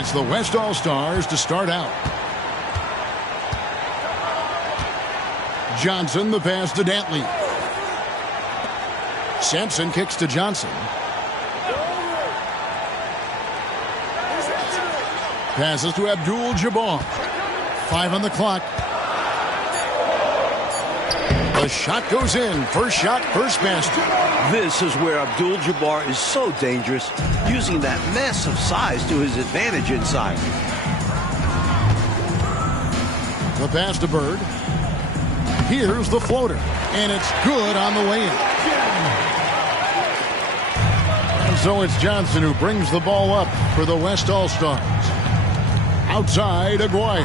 And it's the West All-Stars to start out. Johnson, the pass to Dantley. Sampson kicks to Johnson. Passes to Abdul-Jabbar. 5 on the clock. The shot goes in. First shot, first basket. This is where Abdul-Jabbar is so dangerous, using that massive size to his advantage inside. The pass to Bird. Here's the floater, and it's good on the way in. And so it's Johnson who brings the ball up for the West All-Stars. Outside, Aguirre.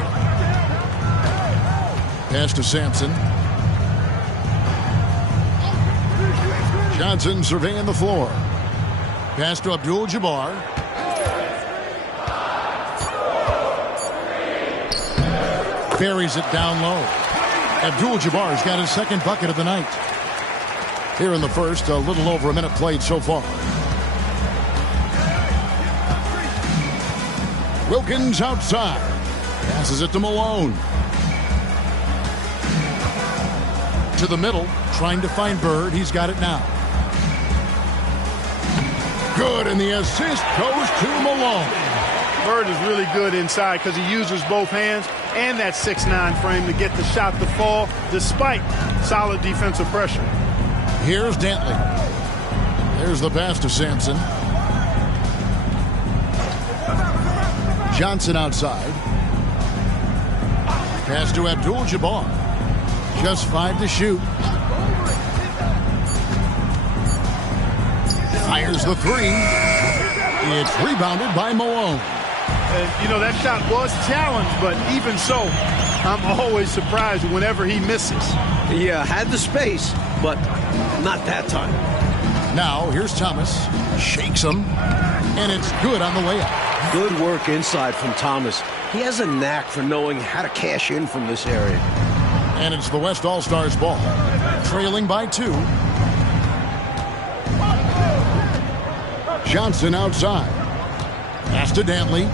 Pass to Sampson. Johnson surveying the floor. Pass to Abdul-Jabbar. Buries it down low. Abdul-Jabbar's got his second bucket of the night. Here in the first, a little over a minute played so far. Wilkins outside. Passes it to Malone. To the middle, trying to find Bird. He's got it now. Good, and the assist goes to Malone. Bird is really good inside because he uses both hands and that 6'9" frame to get the shot to fall despite solid defensive pressure. Here's Dantley. There's the pass to Sampson. Johnson outside. Pass to Abdul-Jabbar. Just 5 to shoot. Fires the 3. It's rebounded by Malone. You know, that shot was challenged, but even so, I'm always surprised whenever he misses. Yeah, had the space, but not that time. Now, here's Thomas. Shakes him, and it's good on the layup. Good work inside from Thomas. He has a knack for knowing how to cash in from this area. And it's the West All-Stars ball. Trailing by 2. Johnson outside. Pass to Dantley.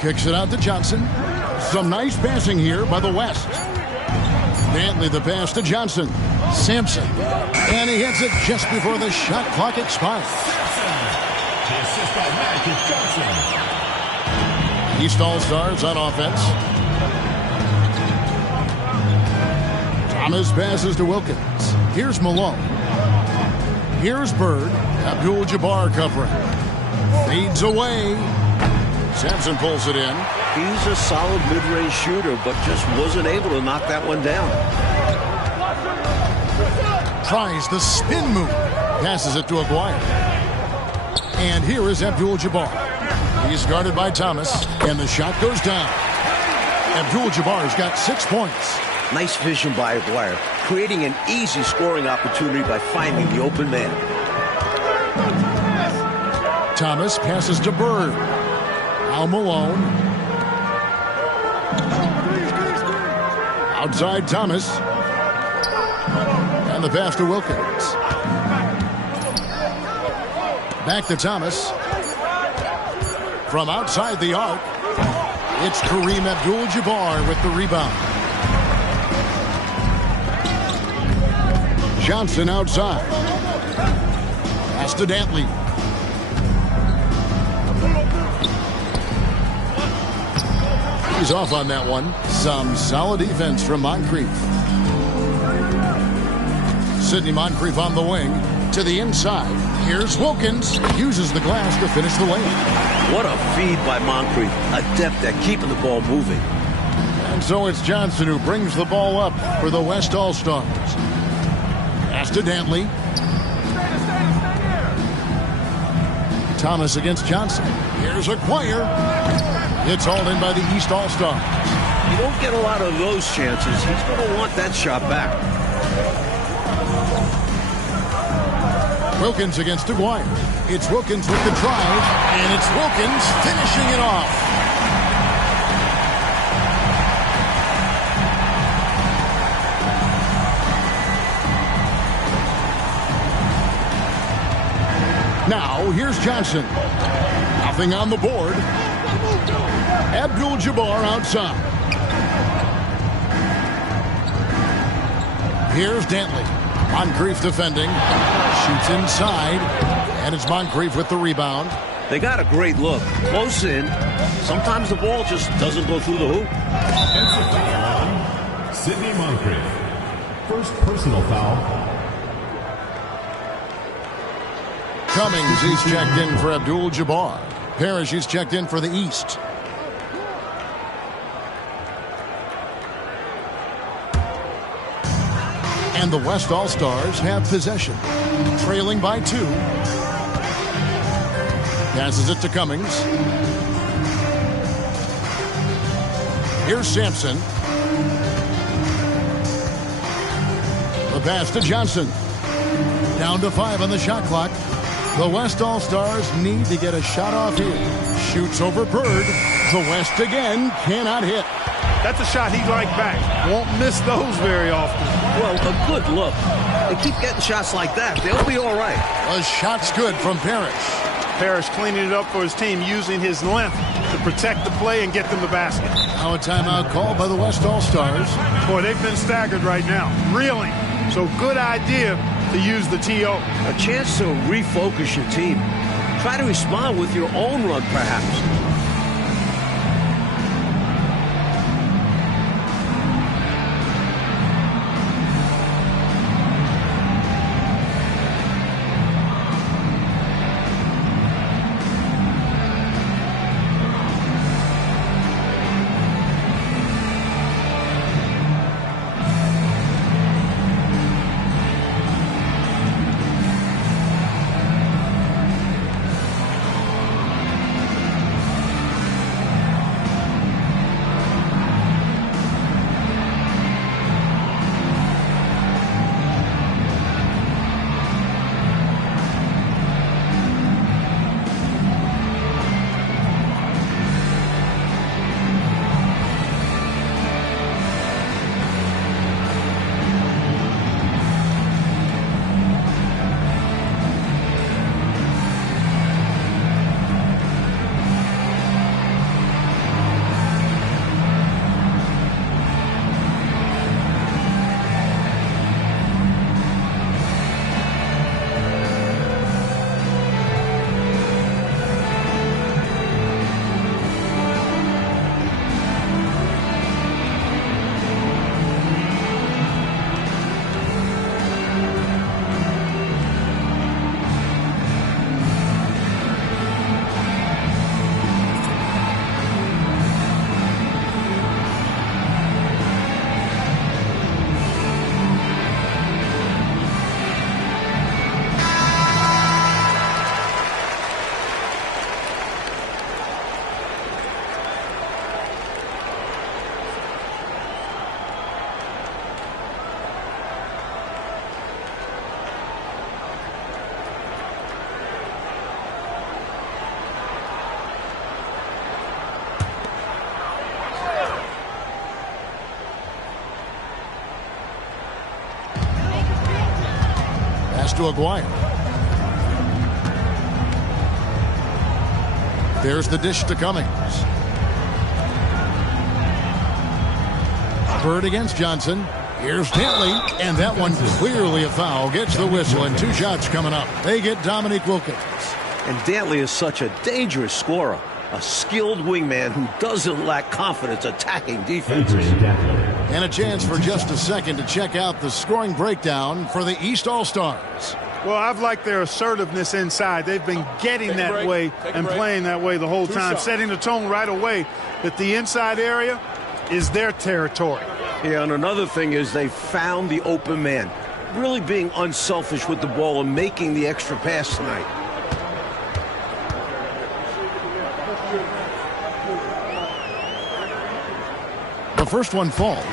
Kicks it out to Johnson. Some nice passing here by the West. Dantley the pass to Johnson. Sampson. And he hits it just before the shot clock expires. The assist by Magic Johnson. East All-Stars on offense. Thomas passes to Wilkins. Here's Malone. Here's Bird. Abdul-Jabbar covering. Fades away. Sampson pulls it in. He's a solid mid-range shooter, but just wasn't able to knock that one down. Tries the spin move. Passes it to Aguirre. And here is Abdul-Jabbar. He's guarded by Thomas, and the shot goes down. Abdul-Jabbar's got 6 points. Nice vision by Aguirre, creating an easy scoring opportunity by finding the open man. Thomas passes to Bird. Now Malone. Outside Thomas. And the pass to Wilkins. Back to Thomas. From outside the arc, it's Kareem Abdul-Jabbar with the rebound. Johnson outside. Pass to Dantley. He's off on that one. Some solid defense from Moncrief. Sidney Moncrief on the wing. To the inside. Here's Wilkins. Uses the glass to finish the layup. What a feed by Moncrief. Adept at keeping the ball moving. And so it's Johnson who brings the ball up for the West All-Stars. Pass to Dantley. Thomas against Johnson. Here's Aguirre. It's hauled in by the East All-Stars. You don't get a lot of those chances. He's going to want that shot back. Wilkins against Aguirre. It's Wilkins with the drive, and it's Wilkins finishing it off. Now, here's Johnson. Nothing on the board. Abdul-Jabbar outside. Here's Dantley. Moncrief defending. Shoots inside. And it's Moncrief with the rebound. They got a great look. Close in. Sometimes the ball just doesn't go through the hoop. Offensive foul on Sidney Moncrief. First personal foul. Cummings, he's checked in for Abdul-Jabbar. Parrish, he's checked in for the East. And the West All-Stars have possession. Trailing by 2. Passes it to Cummings. Here's Sampson. The pass to Johnson. Down to 5 on the shot clock. The West All-Stars need to get a shot off here. Shoots over Bird. The West again cannot hit. That's a shot he'd like back. Won't miss those very often. Well, a good look. They keep getting shots like that. They'll be all right. A shot's good from Parrish. Parrish cleaning it up for his team, using his length to protect the play and get them the basket. Now a timeout called by the West All-Stars. Boy, they've been staggered right now. Reeling. So good idea to use the TO. A chance to refocus your team. Try to respond with your own run, perhaps. To Aguirre. There's the dish to Cummings. Bird against Johnson. Here's Dantley, and that one clearly a foul. Gets the whistle, and 2 shots coming up. They get Dominique Wilkins. And Dantley is such a dangerous scorer. A skilled wingman who doesn't lack confidence attacking defenses. And a chance for just a second to check out the scoring breakdown for the East All-Stars. Well, I've liked their assertiveness inside. They've been getting that way and playing that way the whole time, setting the tone right away that the inside area is their territory. Yeah, and another thing is they found the open man, really being unselfish with the ball and making the extra pass tonight. The first one falls.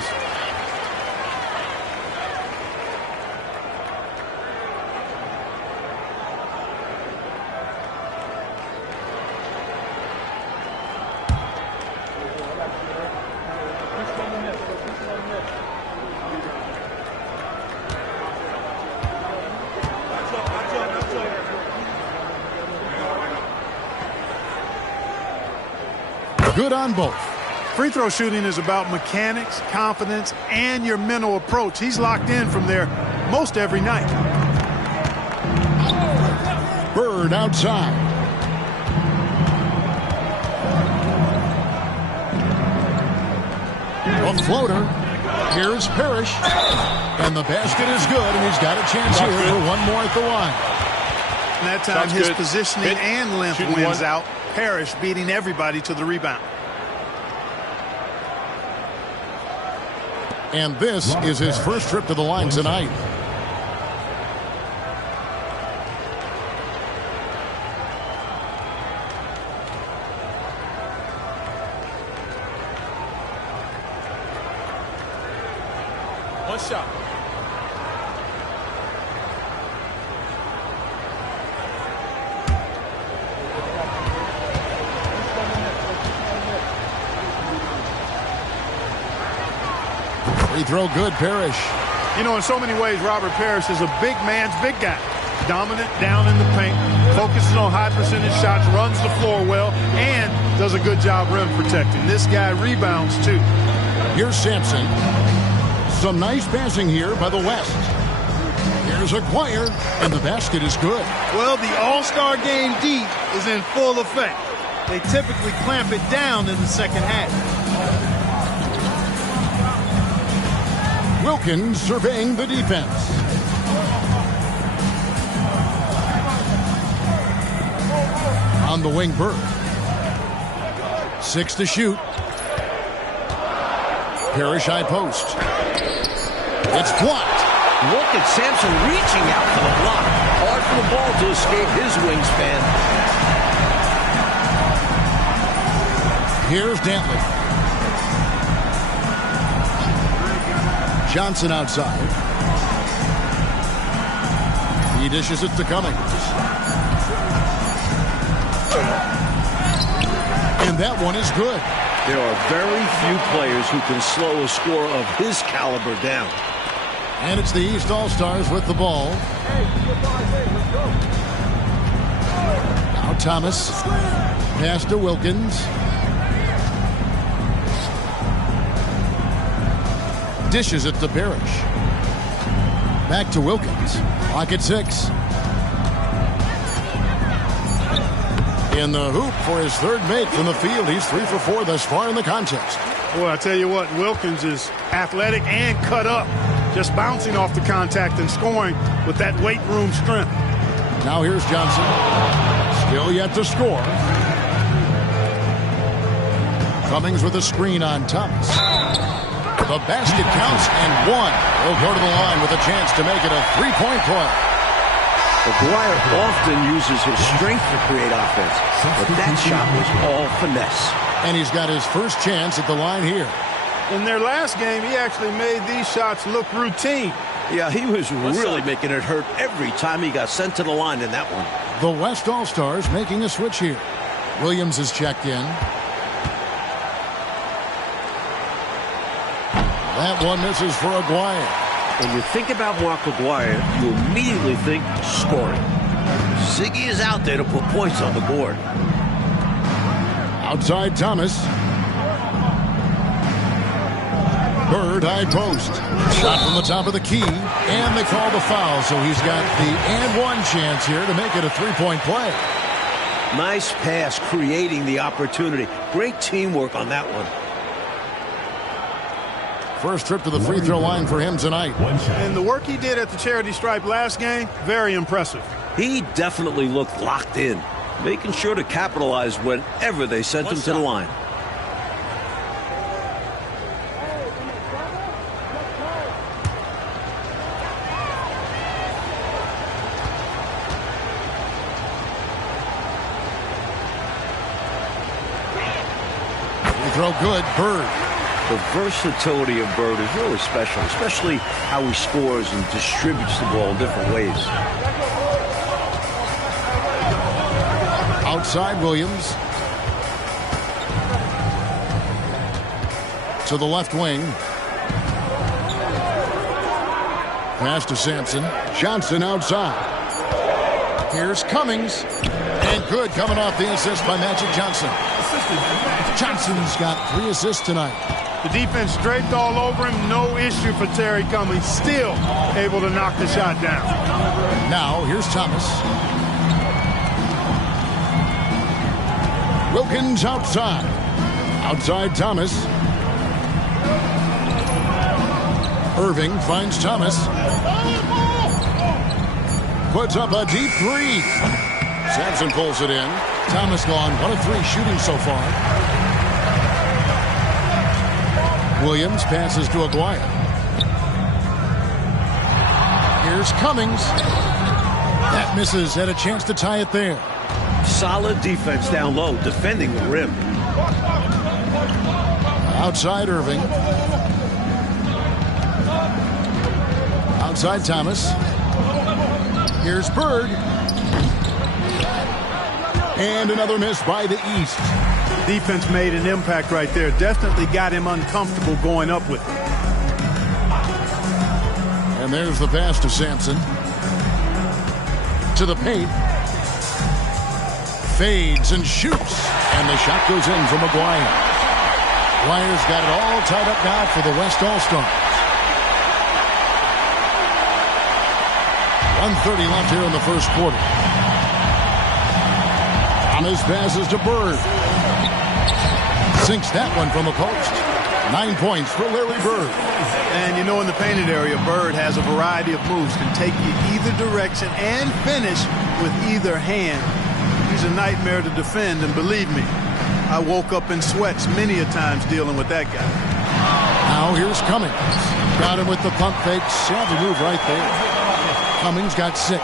Good on both. Free throw shooting is about mechanics, confidence, and your mental approach. He's locked in from there most every night. Bird outside. A floater. Here's Parrish. And the basket is good, and he's got a chance here for one more at the line. And that time his positioning and length wins out. Parrish beating everybody to the rebound. And this is his first trip to the line tonight. One shot. Free throw good, Parrish. You know, in so many ways, Robert Parrish is a big man's big guy. Dominant down in the paint, focuses on high percentage shots, runs the floor well, and does a good job rim protecting. This guy rebounds, too. Here's Sampson. Some nice passing here by the West. Here's Aguirre, and the basket is good. Well, the All-Star Game deep is in full effect. They typically clamp it down in the second half. Wilkins surveying the defense. On the wing, Bird. 6 to shoot. Parrish high post. It's blocked. Look at Sampson reaching out for the block. Hard for the ball to escape his wingspan. Here's Dantley. Johnson outside. He dishes it to Cummings. And that one is good. There are very few players who can slow a scorer of his caliber down. And it's the East All-Stars with the ball. Now Thomas. Pass to Wilkins. Dishes it to Parrish. Back to Wilkins. Clock at 6. In the hoop for his third make from the field. He's 3 for 4 thus far in the contest. Boy, I tell you what, Wilkins is athletic and cut up. Just bouncing off the contact and scoring with that weight room strength. Now here's Johnson. Still yet to score. Cummings with a screen on Thomas. The basket counts and one. He'll go to the line with a chance to make it a three-point play. Aguirre often uses his strength to create offense, but that shot was all finesse. And he's got his first chance at the line here. In their last game, he actually made these shots look routine. Yeah, he was really making it hurt every time he got sent to the line in that one. The West All-Stars making a switch here. Williams is checked in. That one misses for Aguirre. When you think about Mark Aguirre, you immediately think scoring. Ziggy is out there to put points on the board. Outside Thomas. Bird high post. Shot from the top of the key. And they call the foul, so he's got the and one chance here to make it a three-point play. Nice pass creating the opportunity. Great teamwork on that one. First trip to the free throw line for him tonight. And the work he did at the charity stripe last game, very impressive. He definitely looked locked in, making sure to capitalize whenever they sent him to the line. Free throw good, Bird. The versatility of Bird is really special, especially how he scores and distributes the ball in different ways. Outside Williams. To the left wing. Pass to Sampson. Johnson outside. Here's Cummings. And good coming off the assist by Magic Johnson. Johnson's got 3 assists tonight. The defense draped all over him. No issue for Terry Cummings. Still able to knock the shot down. Now here's Thomas. Wilkins outside. Outside Thomas. Irving finds Thomas. Puts up a deep 3. Sampson pulls it in. Thomas gone 1 of 3 shooting so far. Williams passes to Aguirre. Here's Cummings. That misses. Had a chance to tie it there. Solid defense down low, defending the rim. Outside Irving. Outside Thomas. Here's Bird. And another miss by the East. Defense made an impact right there. Definitely got him uncomfortable going up with it. And there's the pass to Sampson. To the paint. Fades and shoots. And the shot goes in from Aguirre. Aguirre's got it all tied up now for the West All-Stars. 1:30 left here in the first quarter. Thomas passes to Bird. Sinks that one from the post. 9 points for Larry Bird. And you know, in the painted area, Bird has a variety of moves. Can take you either direction and finish with either hand. He's a nightmare to defend, and believe me, I woke up in sweats many a times dealing with that guy. Now here's Cummings. Got him with the pump fake. Savvy move right there. Cummings got 6.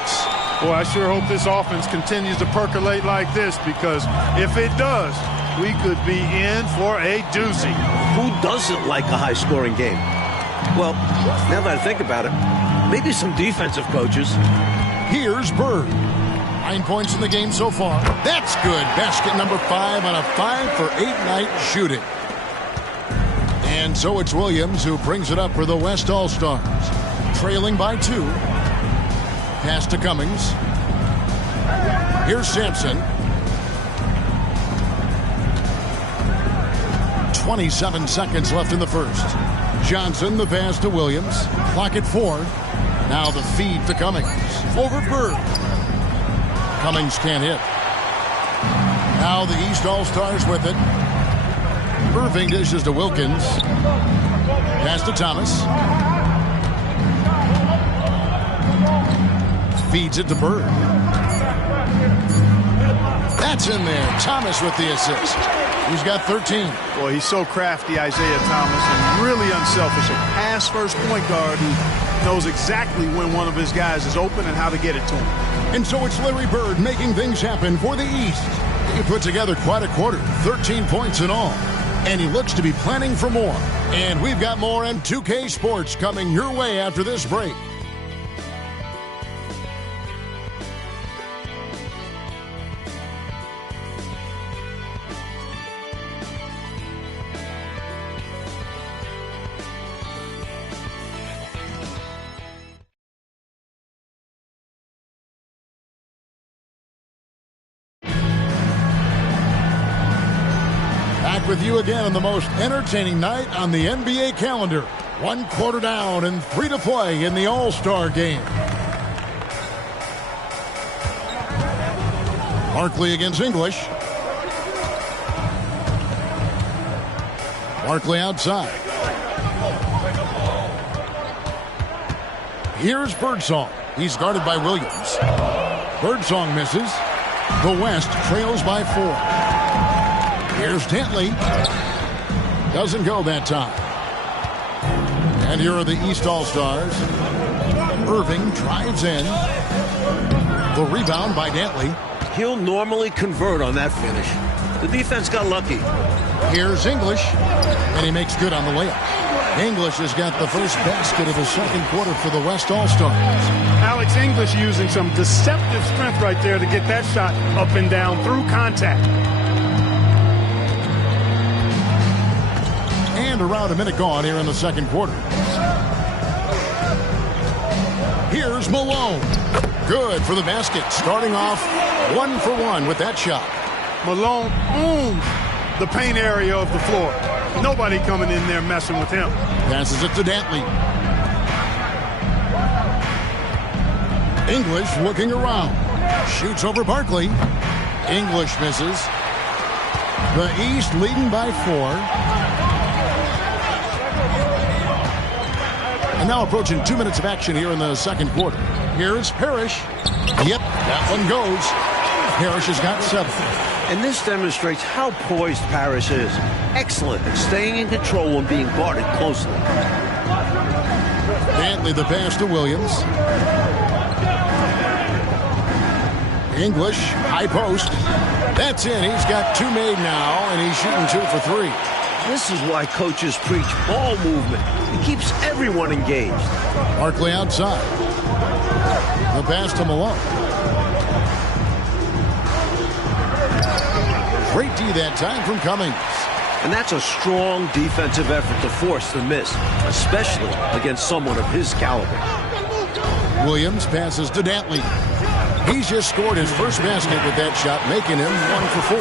Boy, I sure hope this offense continues to percolate like this, because if it does, we could be in for a doozy. Who doesn't like a high-scoring game? Well, now that I think about it, maybe some defensive coaches. Here's Bird. 9 points in the game so far. That's good. Basket number 5 on a 5-for-8 night shooting. And so it's Williams who brings it up for the West All-Stars. Trailing by 2. Pass to Cummings. Here's Sampson. 27 seconds left in the first. Johnson, the pass to Williams. Clock at 4. Now the feed to Cummings. Over Bird. Cummings can't hit. Now the East All-Stars with it. Irving dishes to Wilkins. Pass to Thomas. Feeds it to Bird. That's in there. Thomas with the assist. He's got 13. Boy, he's so crafty, Isaiah Thomas, and really unselfish. A pass-first point guard who knows exactly when one of his guys is open and how to get it to him. And so it's Larry Bird making things happen for the East. He put together quite a quarter, 13 points in all. And he looks to be planning for more. And we've got more M2K Sports coming your way after this break. With you again on the most entertaining night on the NBA calendar. 1 quarter down and 3 to play in the All-Star game. Barkley against English. Barkley outside. Here's Birdsong. He's guarded by Williams. Birdsong misses. The West trails by 4. Here's Dantley. Doesn't go that time. And here are the East All-Stars. Irving drives in. The rebound by Dantley. He'll normally convert on that finish. The defense got lucky. Here's English. And he makes good on the layup. English has got the first basket of the second quarter for the West All-Stars. Alex English using some deceptive strength right there to get that shot up and down through contact. And around a minute gone here in the second quarter. Here's Malone. Good for the basket. Starting off 1 for 1 with that shot. Malone owns the paint area of the floor. Nobody coming in there messing with him. Passes it to Dantley. English looking around. Shoots over Barkley. English misses. The East leading by 4. And now approaching 2 minutes of action here in the second quarter. Here's Parrish. Yep, that one goes. Parrish has got 7. And this demonstrates how poised Parrish is. Excellent at staying in control and being guarded closely. Dantley the pass to Williams. English, high post. That's in. He's got 2 made now, and he's shooting 2 for 3. This is why coaches preach ball movement. It keeps everyone engaged. Barkley outside. The pass to Malone. Great D that time from Cummings. And that's a strong defensive effort to force the miss, especially against someone of his caliber. Williams passes to Dantley. He's just scored his first basket with that shot, making him 1 for 4.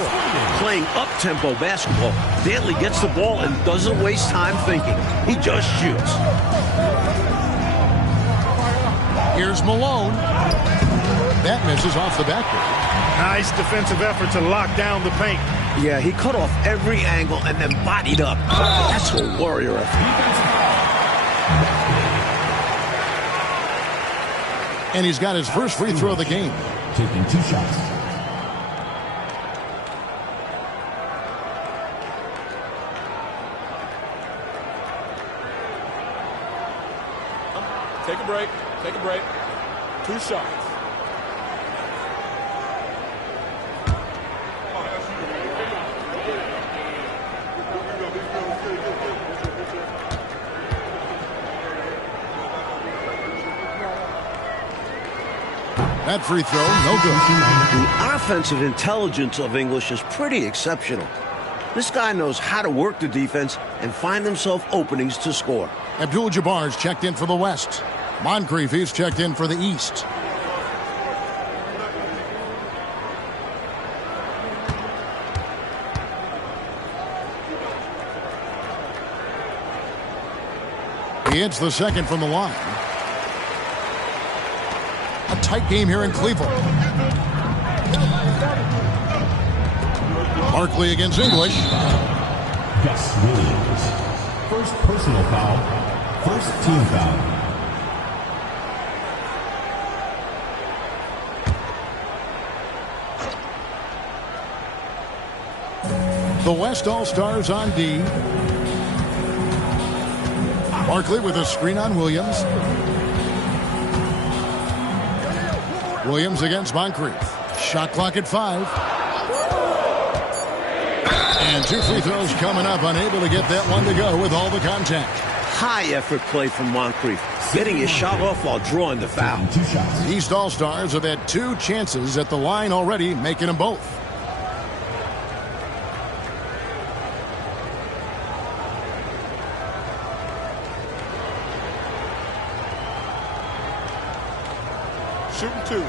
Playing up-tempo basketball, Dantley gets the ball and doesn't waste time thinking. He just shoots. Here's Malone. That misses off the backboard. Nice defensive effort to lock down the paint. Yeah, he cut off every angle and then bodied up. That's a warrior effort. And he's got his first free throw of the game. Taking 2 shots. Take a break. Take a break. 2 shots. That free throw, no good. The offensive intelligence of English is pretty exceptional. This guy knows how to work the defense and find himself openings to score. Abdul-Jabbar's checked in for the West. Moncrief is checked in for the East. He hits the second from the line. A tight game here in Cleveland. Barkley against English. Gus Williams. First personal foul. First team foul. The West All-Stars on D. Barkley with a screen on Williams. Williams against Moncrief. Shot clock at 5. And 2 free throws coming up. Unable to get that one to go with all the contact. High effort play from Moncrief, getting his shot off while drawing the foul. 2 shots. East All-Stars have had 2 chances at the line already, making them both. Shooting 2.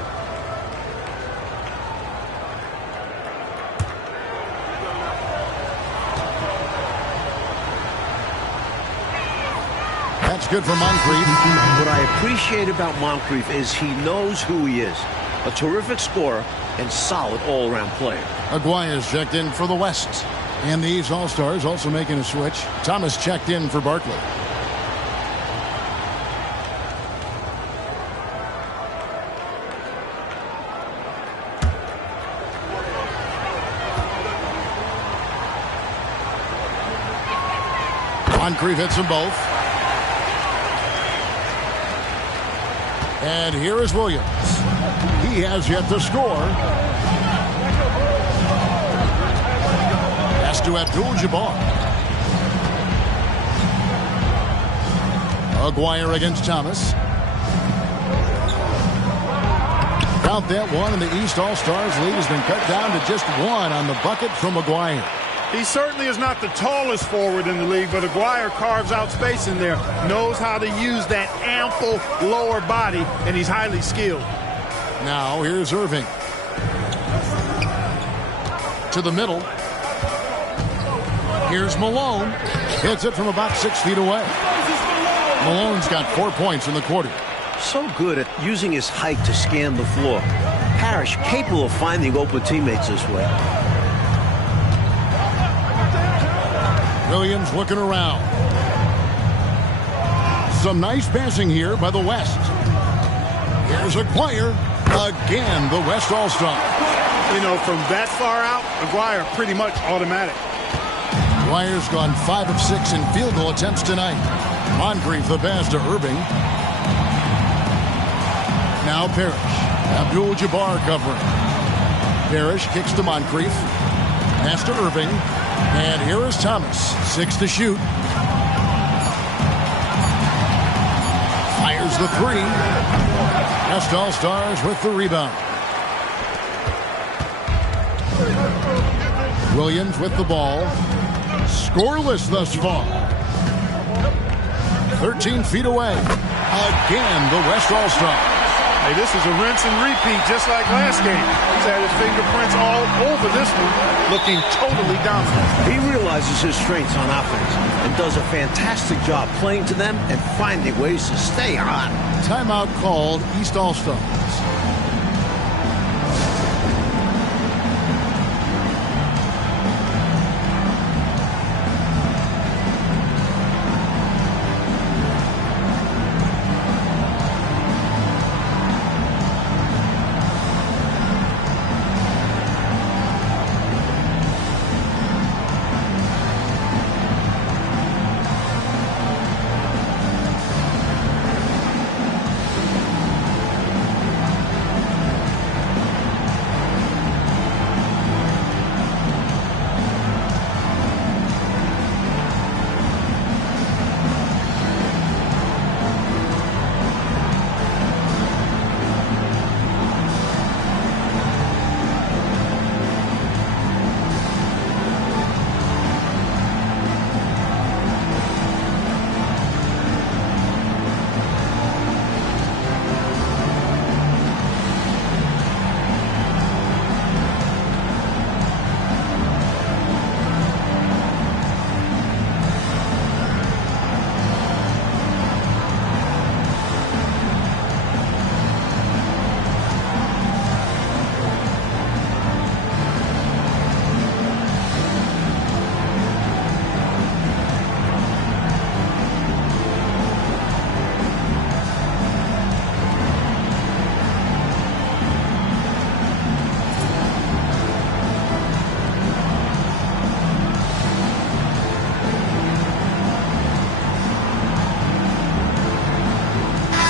That's good for Moncrief. What I appreciate about Moncrief is he knows who he is. A terrific scorer and solid all-around player. Aguirre's checked in for the West. And the East All-Stars also making a switch. Thomas checked in for Barkley. Moncrief hits them both. And here is Williams. He has yet to score. Pass to Abdul-Jabbar. Aguirre against Thomas. Count that one, and the East All-Stars lead has been cut down to just 1 on the bucket from Aguirre. He certainly is not the tallest forward in the league, but Aguirre carves out space in there, knows how to use that ample lower body, and he's highly skilled. Now here's Irving. To the middle. Here's Malone. Hits it from about 6 feet away. Malone's got 4 points in the quarter. So good at using his height to scan the floor. Parrish capable of finding open teammates this way. Williams looking around. Some nice passing here by the West. Here's Aguirre. Again, the West All-Star. You know, from that far out, Aguirre pretty much automatic. Aguirre's gone 5 of 6 in field goal attempts tonight. Moncrief the pass to Irving. Now Parrish. Abdul-Jabbar covering. Parrish kicks to Moncrief. Pass to Irving. And here is Thomas. 6 to shoot. Fires the 3. West All-Stars with the rebound. Williams with the ball. Scoreless thus far. 13 feet away. Again, the West All-Stars. Hey, this is a rinse and repeat, just like last game. He's had his fingerprints all over this one, looking totally dominant. He realizes his strengths on offense and does a fantastic job playing to them and finding ways to stay hot. Timeout called, East All-Stars.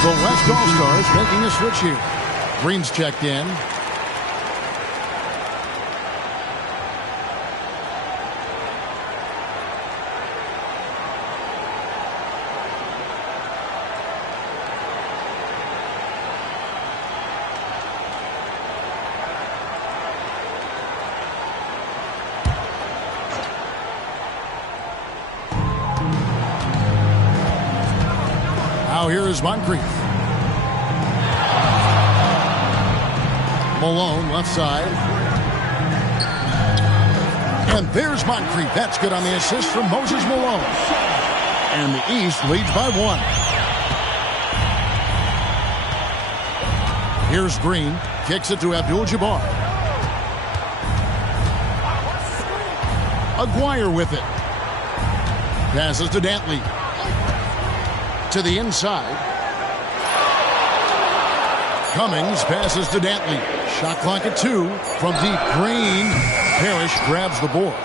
The West All-Stars making a switch here. Green's checked in. Now here is Moncrief. Malone left side. And there's Moncrief. That's good on the assist from Moses Malone. And the East leads by 1. Here's Green. Kicks it to Abdul-Jabbar. Aguirre with it. Passes to Dantley. To the inside. Cummings passes to Dantley. Shot clock at 2 from deep. Green. Parrish grabs the board.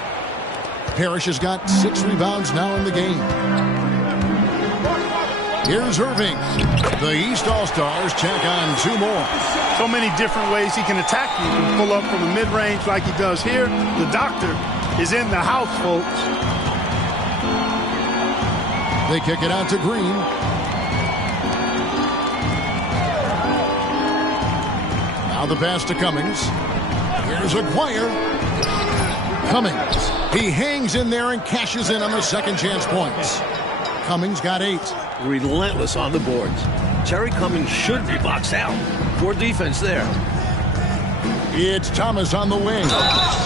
Parrish has got 6 rebounds now in the game. Here's Irving. The East All-Stars check on 2 more. So many different ways he can attack you. He can pull up from the mid-range like he does here. The doctor is in the house, folks. They kick it out to Green. Now the pass to Cummings. Here's Aguirre. Cummings. He hangs in there and cashes in on the second chance points. Cummings got 8. Relentless on the boards. Terry Cummings should be boxed out. Poor defense there. It's Thomas on the wing.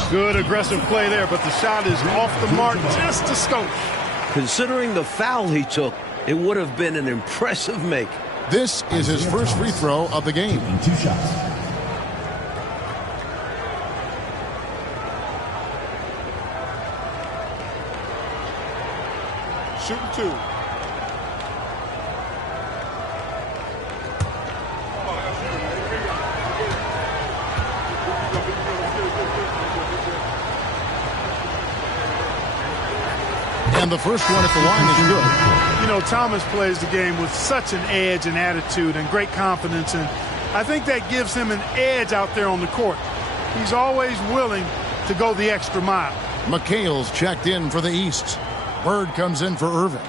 Good aggressive play there, but the shot is off the mark just a skosh. Considering the foul he took, it would have been an impressive make. This is his first free throw of the game. 2 shots. Shooting 2. And the first one at the line is good. You know, Thomas plays the game with such an edge and attitude and great confidence, and I think that gives him an edge out there on the court. He's always willing to go the extra mile. McHale's checked in for the East. Bird comes in for Irving.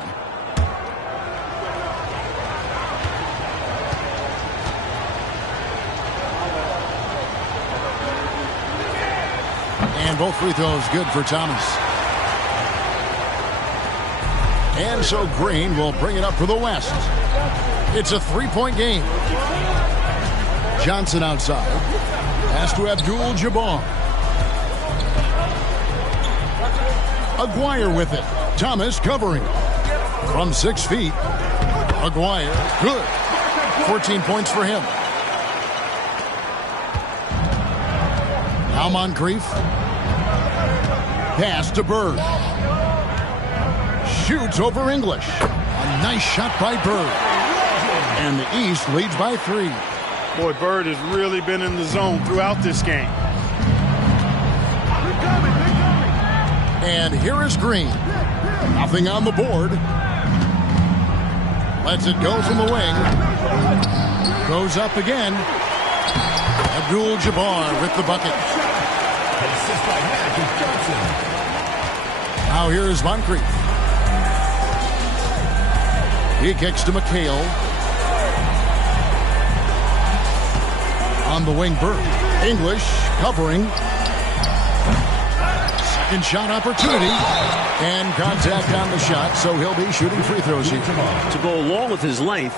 And both free throws good for Thomas. And so Green will bring it up for the West. It's a 3-point game. Johnson outside. Pass to Abdul-Jabbar. Aguirre with it. Thomas covering. From 6 feet. Aguirre, good. 14 points for him. Now Moncrief. Pass to Bird. Shoots over English. A nice shot by Bird. And the East leads by 3. Boy, Bird has really been in the zone throughout this game. And here is Green. Nothing on the board. Lets it go from the wing. Goes up again. Abdul-Jabbar with the bucket. Assist by Magic Johnson. Now here is Moncrief. He kicks to McHale. On the wing, Bird. English covering. Second shot opportunity. And contact on the shot, so he'll be shooting free throws here. To go along with his length,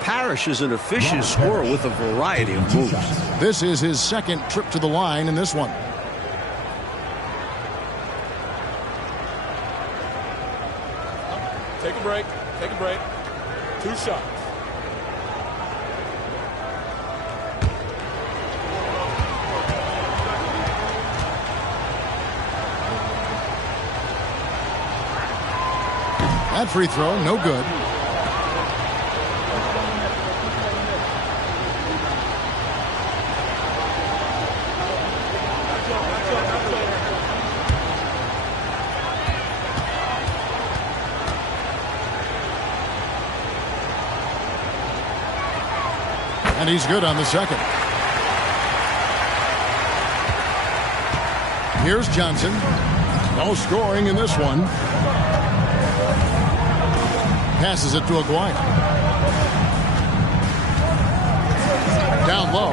Parrish is an efficient scorer with a variety of moves. This is his second trip to the line in this one. Take a break. Take a break. 2 shots. That free throw, no good. And he's good on the second. Here's Johnson. No scoring in this one. Passes it to Aguirre. Down low.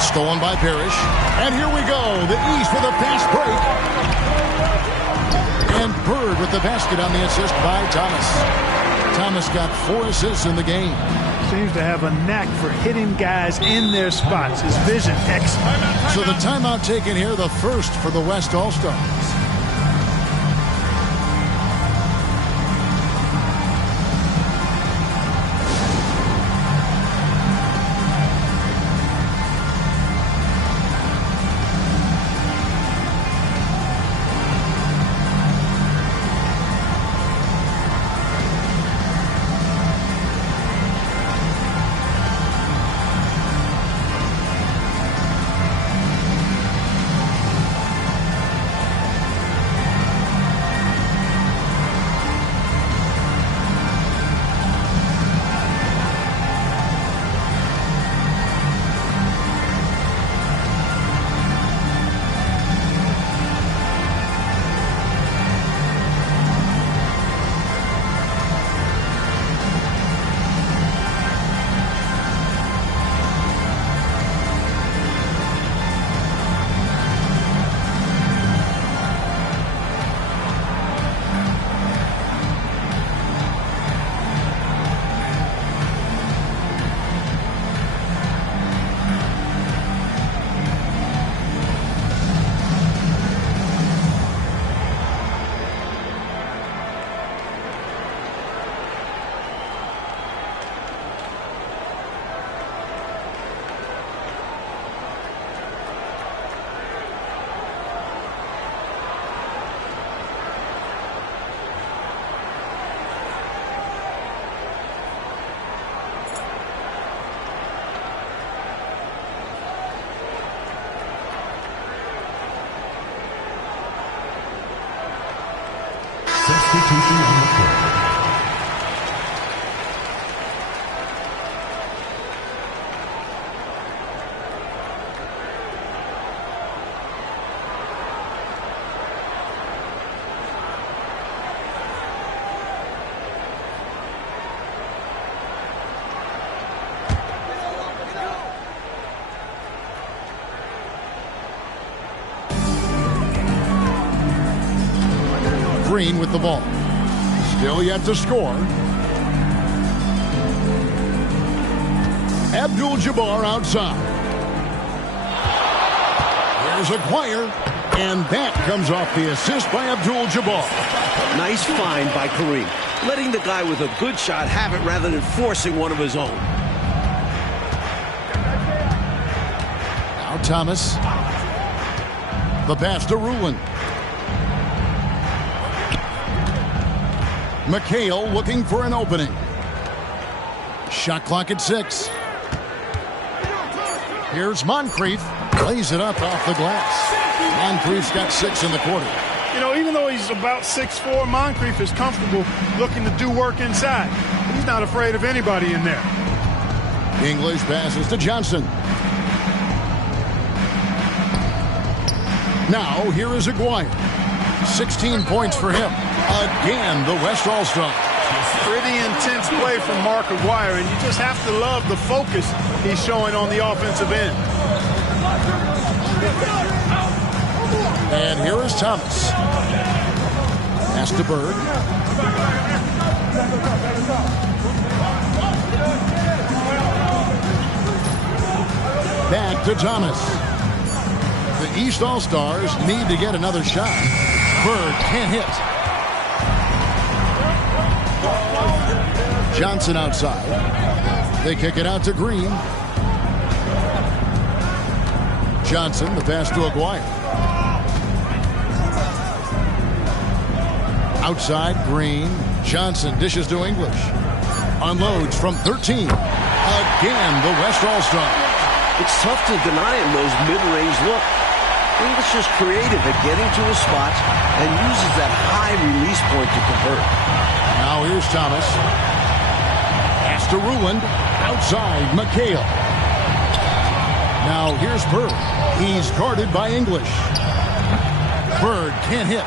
Stolen by Parrish. And here we go. The East with a fast break. And Bird with the basket on the assist by Thomas. Thomas got 4 assists in the game. Seems to have a knack for hitting guys in their spots. His vision excellent. So the timeout taken here, the first for the West All-Stars. substitution on the court. Green with the ball. Still yet to score. Abdul-Jabbar outside. Here's Aguirre, and that comes off the assist by Abdul-Jabbar. Nice find by Kareem. Letting the guy with a good shot have it rather than forcing one of his own. Now Thomas. The pass to Rulin. McHale looking for an opening. Shot clock at 6. Here's Moncrief. Lays it up off the glass. Moncrief's got 6 in the quarter. You know, even though he's about 6'4", Moncrief is comfortable looking to do work inside. He's not afraid of anybody in there. English passes to Johnson. Now here is Aguirre. 16 points for him. Again, the West All-Star. Pretty intense play from Mark Aguirre, and you just have to love the focus he's showing on the offensive end. And here is Thomas. Pass to Bird. Back to Thomas. The East All-Stars need to get another shot. Bird can't hit. Johnson outside. They kick it out to Green. Johnson, the pass to Aguirre. Outside, Green. Johnson dishes to English. Unloads from 13. Again, the West All-Star. It's tough to deny him those mid-range look. English is creative at getting to his spots and uses that high release point to convert. Now here's Thomas. Pass to Ruland. Outside, McHale. Now here's Bird. He's guarded by English. Bird can't hit.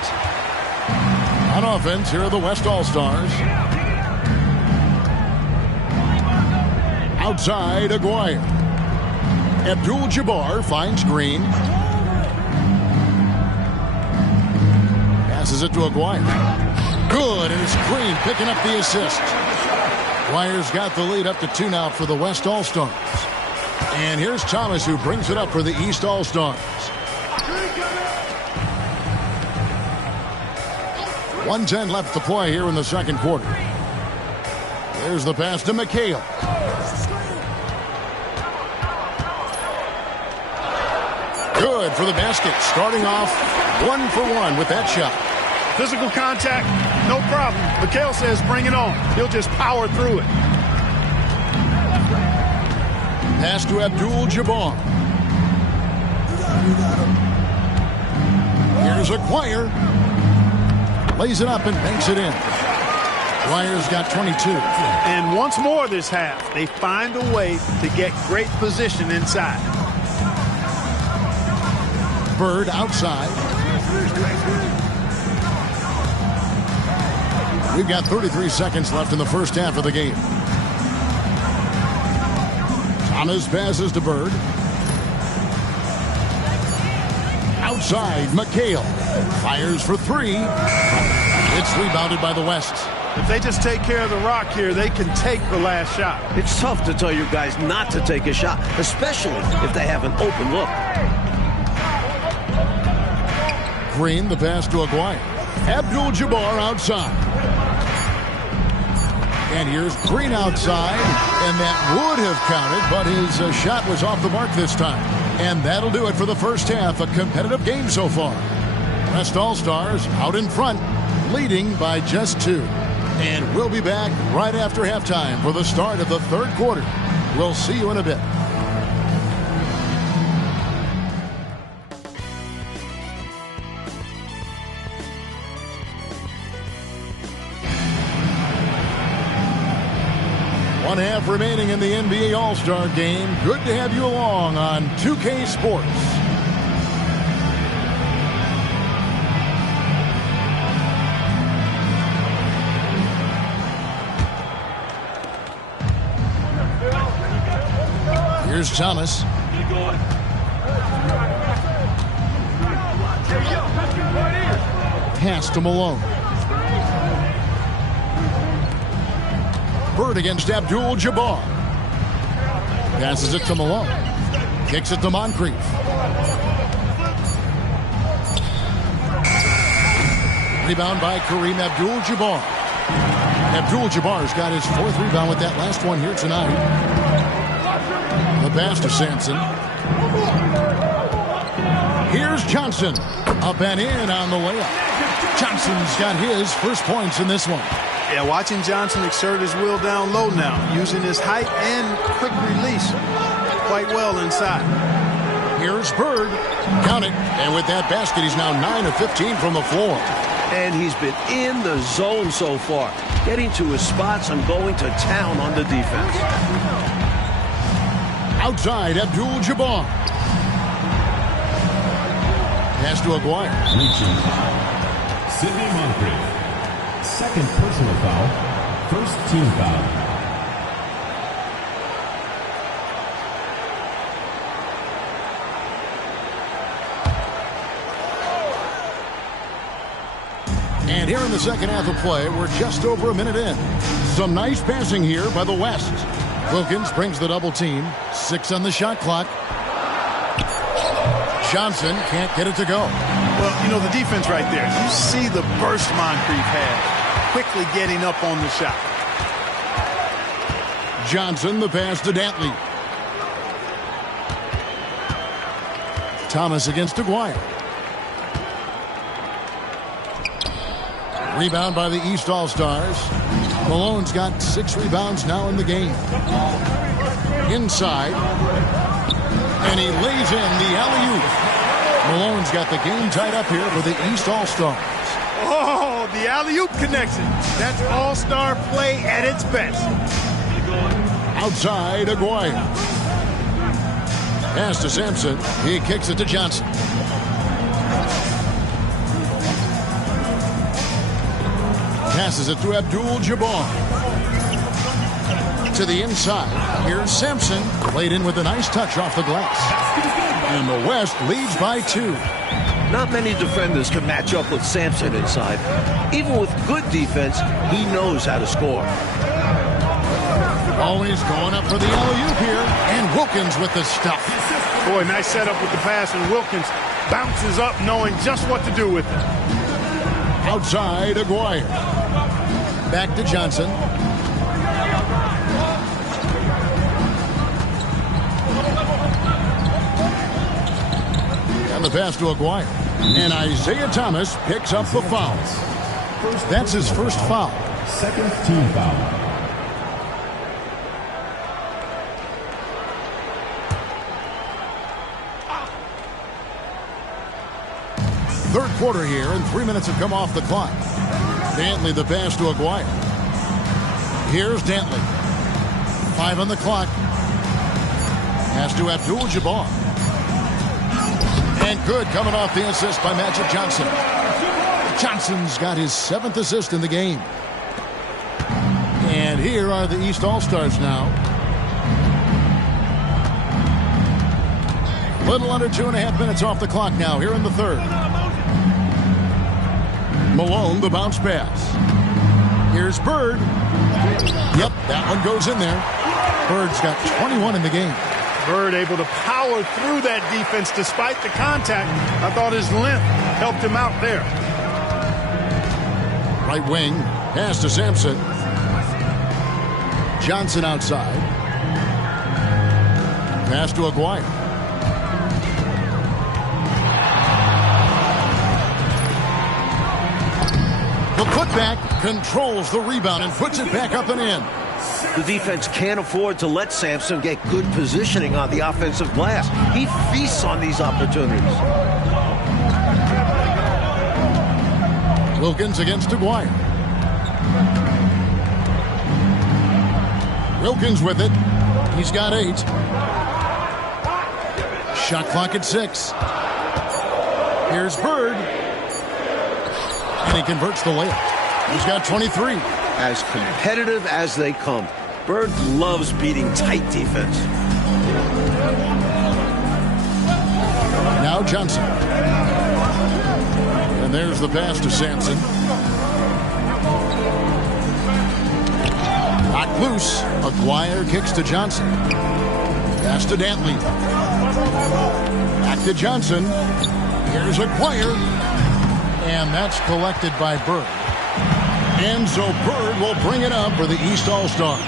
On offense, here are the West All-Stars. Outside, Aguirre. Abdul-Jabbar finds Green. Passes it to Aguirre. Good, and it's Green picking up the assist. Aguirre's got the lead up to 2 now for the West All-Stars. And here's Thomas, who brings it up for the East All-Stars. 1:10 left to play here in the second quarter. There's the pass to McHale. Good for the basket. Starting off 1 for 1 with that shot. Physical contact, no problem. McHale says bring it on. He'll just power through it. Pass to Abdul-Jabbar. Here's Aguirre. Lays it up and banks it in. Aguirre's got 22. And once more this half, they find a way to get great position inside. Bird outside. We've got 33 seconds left in the first half of the game. Thomas passes to Bird. Outside, McHale. Fires for 3. It's rebounded by the West. If they just take care of the rock here, they can take the last shot. It's tough to tell your guys not to take a shot, especially if they have an open look. Green, the pass to Aguirre. Abdul-Jabbar outside. And here's Green outside, and that would have counted, but his shot was off the mark this time. And that'll do it for the first half. A competitive game so far. West All-Stars out in front, leading by just 2. And we'll be back right after halftime for the start of the third quarter. We'll see you in a bit. 1/2 remaining in the NBA All-Star Game. Good to have you along on 2K Sports. Here's Thomas. Pass to Malone. Bird against Abdul-Jabbar. Passes it to Malone. Kicks it to Moncrief. Rebound by Kareem Abdul-Jabbar. Abdul-Jabbar's got his 4th rebound with that last one here tonight. The pass to Sampson. Here's Johnson. Up and in on the layup. Johnson's got his first points in this one. Yeah, watching Johnson exert his will down low now, using his height and quick release quite well inside. Here's Bird. Count it. And with that basket, he's now 9 of 15 from the floor. And he's been in the zone so far, getting to his spots and going to town on the defense. Outside, Abdul-Jabbar. Pass to Aguirre. Reaching. Sidney Moncrief. 2nd personal foul. 1st team foul. And here in the second half of play, we're just over a minute in. Some nice passing here by the West. Wilkins brings the double team. 6 on the shot clock. Johnson can't get it to go. Well, you know, the defense right there. You see the burst Moncrief had, quickly getting up on the shot. Johnson, the pass to Dantley. Thomas against Aguirre. Rebound by the East All-Stars. Malone's got 6 rebounds now in the game. Inside. And he lays in the alley-oop. Malone's got the game tied up here for the East All-Stars. Oh, the alley-oop connection. That's all-star play at its best. Outside, Aguirre. Pass to Sampson. He kicks it to Johnson. Passes it to Abdul-Jabbar. To the inside. Here's Sampson. Played in with a nice touch off the glass. And the West leads by 2. Not many defenders can match up with Sampson inside. Even with good defense, he knows how to score. Always going up for the alley-oop here. And Wilkins with the stuff. Boy, nice setup with the pass, and Wilkins bounces up knowing just what to do with it. Outside, Aguirre. Back to Johnson. And the pass to Aguirre. And Isaiah Thomas picks up the foul. That's his first foul. 2nd team foul. Third quarter here, and 3 minutes have come off the clock. Dantley the pass to Aguirre. Here's Dantley. 5 on the clock. Pass to Abdul-Jabbar. And good coming off the assist by Magic Johnson. Johnson's got his 7th assist in the game. And here are the East All-Stars now. Little under 2.5 minutes off the clock now here in the third. Malone, the bounce pass. Here's Bird. Yep, that one goes in there. Bird's got 21 in the game. Bird able to power through that defense despite the contact. I thought his length helped him out there. Right wing, pass to Sampson. Johnson outside. Pass to Aguirre. The putback controls the rebound and puts it back up and in. The defense can't afford to let Sampson get good positioning on the offensive glass. He feasts on these opportunities. Wilkins against Aguirre. Wilkins with it. He's got 8. Shot clock at 6. Here's Bird. And he converts the layup. He's got 23. As competitive as they come. Bird loves beating tight defense. Now Johnson. And there's the pass to Sampson. Knocked loose. Aguirre kicks to Johnson. Pass to Dantley. Back to Johnson. Here's Aguirre. And that's collected by Bird. And so Bird will bring it up for the East All-Stars.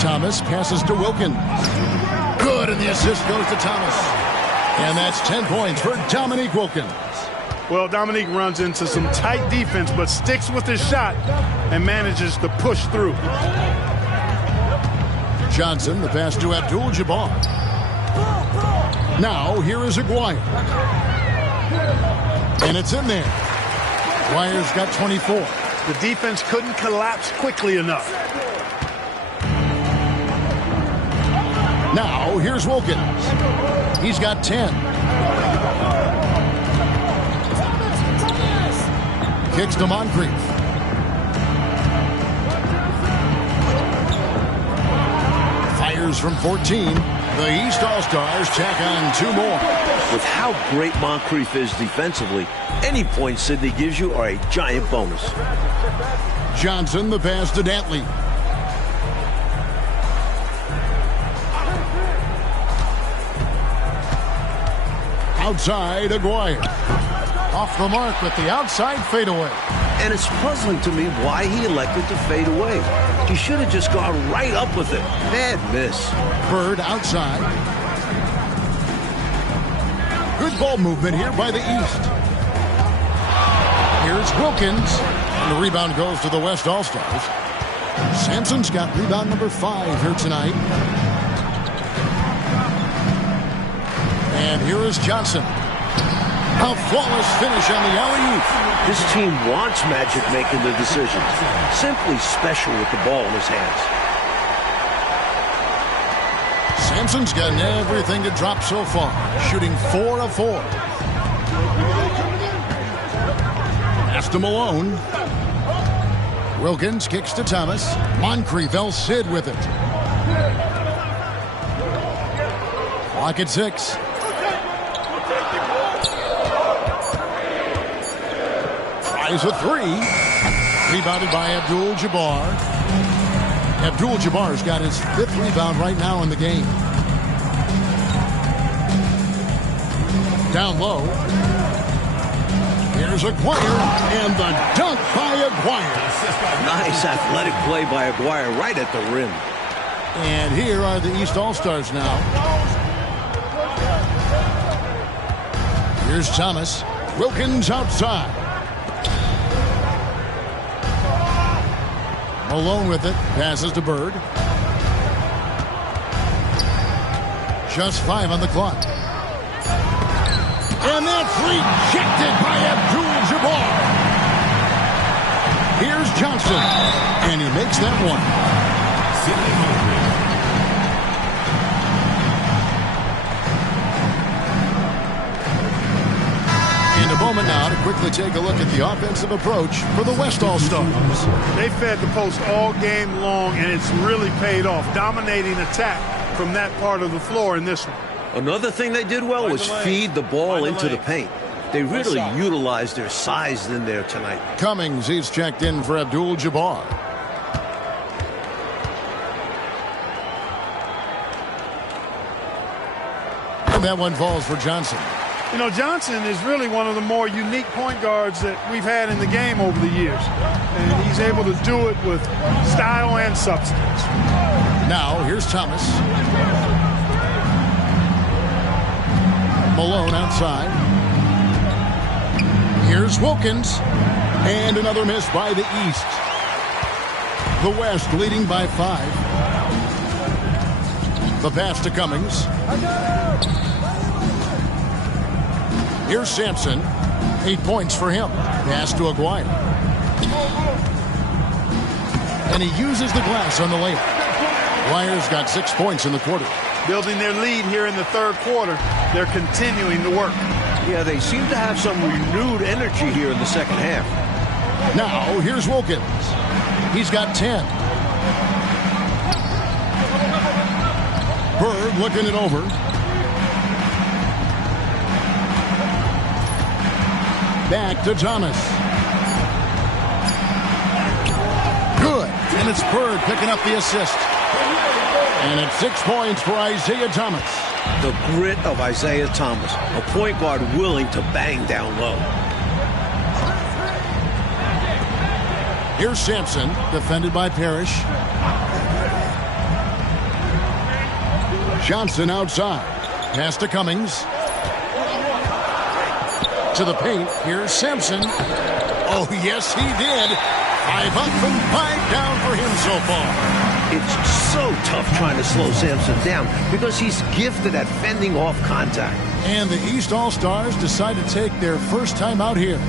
Thomas passes to Wilkins. Good, and the assist goes to Thomas. And that's 10 points for Dominique Wilkins. Well, Dominique runs into some tight defense, but sticks with his shot and manages to push through. Johnson, the pass to Abdul-Jabbar. Now, here is Aguirre. And it's in there. Aguirre's got 24. The defense couldn't collapse quickly enough. Now, here's Wilkins. He's got 10. Kicks to Moncrief. Fires from 14. The East All-Stars tack on 2 more. With how great Moncrief is defensively, any points Sydney gives you are a giant bonus. Johnson, the pass to Dantley. Outside, Aguirre. Off the mark with the outside fadeaway. And it's puzzling to me why he elected to fade away. He should have just gone right up with it. Bad miss. Bird outside. Good ball movement here by the East. Here's Wilkins. And the rebound goes to the West All-Stars. Sampson's got rebound number 5 here tonight. And here is Johnson. A flawless finish on the alley-oop. This team wants Magic making the decisions. Simply special with the ball in his hands. Sampson's gotten everything to drop so far. Shooting 4 of 4. Pass to Malone. Wilkins kicks to Thomas. Moncrief El Cid with it. Clock at 6. Tries a 3. Rebounded by Abdul-Jabbar. Abdul-Jabbar's got his 5th rebound right now in the game. Down low. Here's Aguirre, and the dunk by Aguirre. Nice athletic play by Aguirre right at the rim. And here are the East All-Stars now. Here's Thomas. Wilkins outside. Malone with it. Passes to Bird. Just 5 on the clock. And that's rejected by Abdul-Jabbar. Here's Johnson. And he makes that one. In a moment now to quickly take a look at the offensive approach for the West All-Stars. They fed the post all game long, and it's really paid off. Dominating attack from that part of the floor in this one. Another thing they did well was feed the ball into the paint. They really utilized their size in there tonight. Cummings, he's checked in for Abdul-Jabbar. And that one falls for Johnson. You know, Johnson is really one of the more unique point guards that we've had in the game over the years. And he's able to do it with style and substance. Now, here's Thomas. Malone outside. Here's Wilkins. And another miss by the East. The West leading by 5. The pass to Cummings. Here's Sampson. 8 points for him. Pass to Aguirre. And he uses the glass on the layup. Flyers got 6 points in the quarter. Building their lead here in the third quarter. They're continuing to work. Yeah, they seem to have some renewed energy here in the second half. Now, here's Wilkins. He's got 10. Bird looking it over. Back to Thomas. Good. And it's Bird picking up the assist. And it's 6 points for Isaiah Thomas. The grit of Isaiah Thomas, a point guard willing to bang down low. Here's Sampson, defended by Parrish. Johnson outside. Pass to Cummings. To the paint. Here's Sampson. Oh, yes, he did. 5 up and 5 down for him so far. It's so tough trying to slow Sampson down because he's gifted at fending off contact. And the East All-Stars decide to take their first time out here.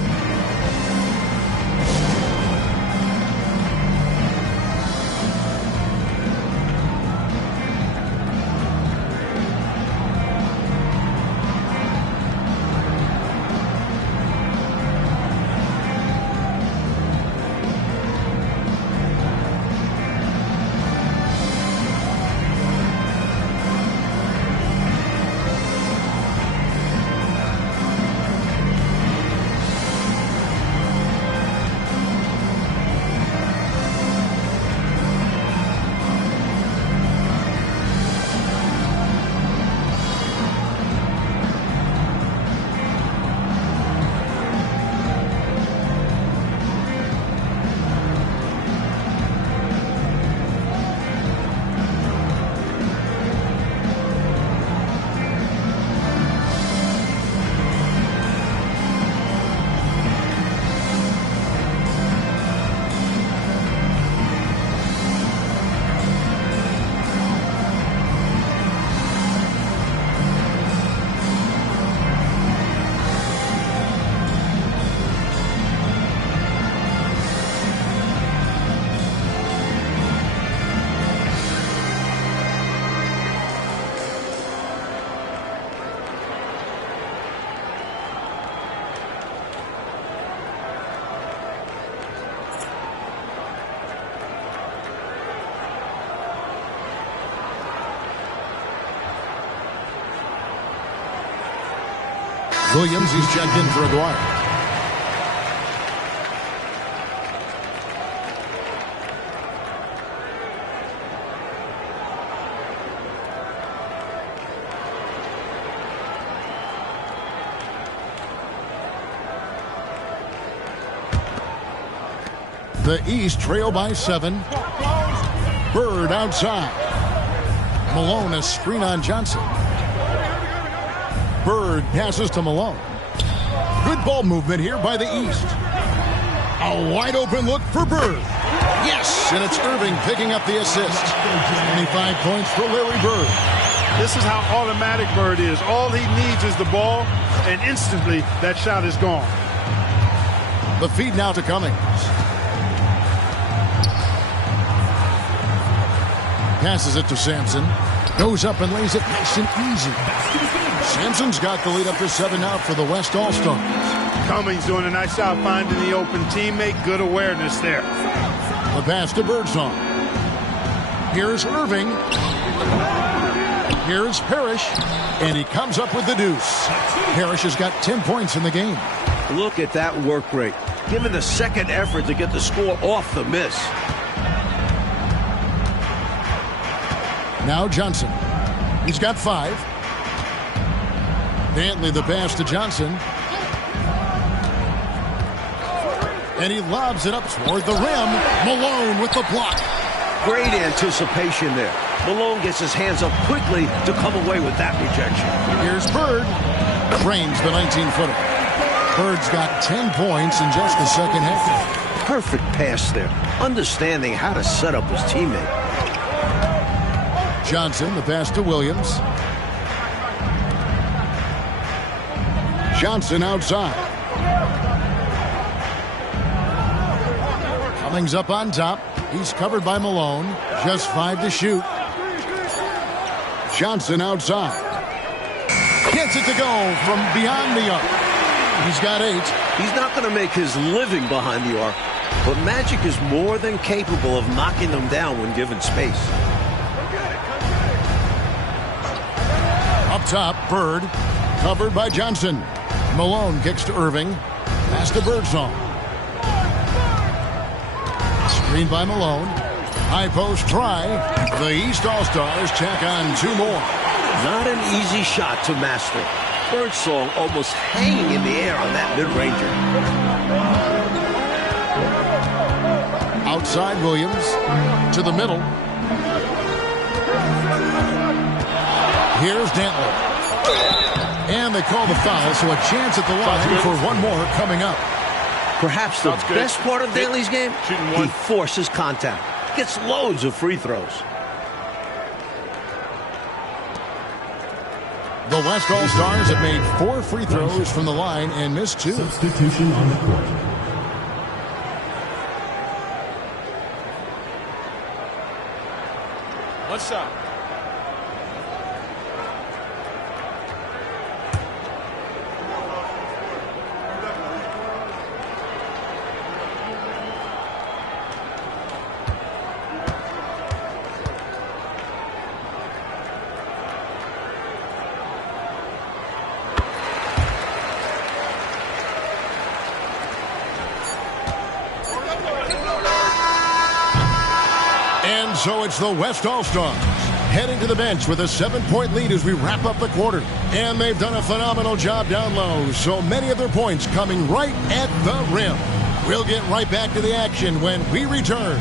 Williams, he's checked in for Aguirre. The East trail by 7. Bird outside. Malone, a screen on Johnson. Bird passes to Malone. Good ball movement here by the East. A wide open look for Bird. Yes, and it's Irving picking up the assist. 25 points for Larry Bird. This is how automatic Bird is. All he needs is the ball, and instantly that shot is gone. The feed now to Cummings. Passes it to Sampson. Goes up and lays it nice and easy. Sampson's got the lead up to 7 out for the West All-Stars. Cummings doing a nice job finding the open teammate. Good awareness there. The pass to Birdsong. Here's Irving. Here's Parrish. And he comes up with the deuce. Parrish has got 10 points in the game. Look at that work rate. Given the second effort to get the score off the miss. Now Johnson. He's got 5. Dantley the pass to Johnson. And he lobs it up toward the rim. Malone with the block. Great anticipation there. Malone gets his hands up quickly to come away with that rejection. Here's Bird. Frames the 19-footer. Bird's got 10 points in just the second half. Perfect pass there. Understanding how to set up his teammate. Johnson, the pass to Williams. Johnson outside. Cummings up on top. He's covered by Malone. Just 5 to shoot. Johnson outside. Gets it to go from beyond the arc. He's got 8. He's not going to make his living behind the arc, but Magic is more than capable of knocking them down when given space. Up top, Bird. Covered by Johnson. Malone kicks to Irving. Pass to Birdsong. Screen by Malone. High post try. The East All-Stars tack on 2 more. Not an easy shot to master. Birdsong almost hanging in the air on that mid-ranger. Outside Williams. To the middle. Here's Dantley. And they call the foul, so a chance at the line for 1 more coming up. Perhaps the best part of Dantley's game, he forces contact. Gets loads of free throws. The West All-Stars have made 4 free throws from the line and missed 2. Substitution on the court. One shot. So it's the West All-Stars heading to the bench with a 7-point lead as we wrap up the quarter. And they've done a phenomenal job down low, so many of their points coming right at the rim. We'll get right back to the action when we return.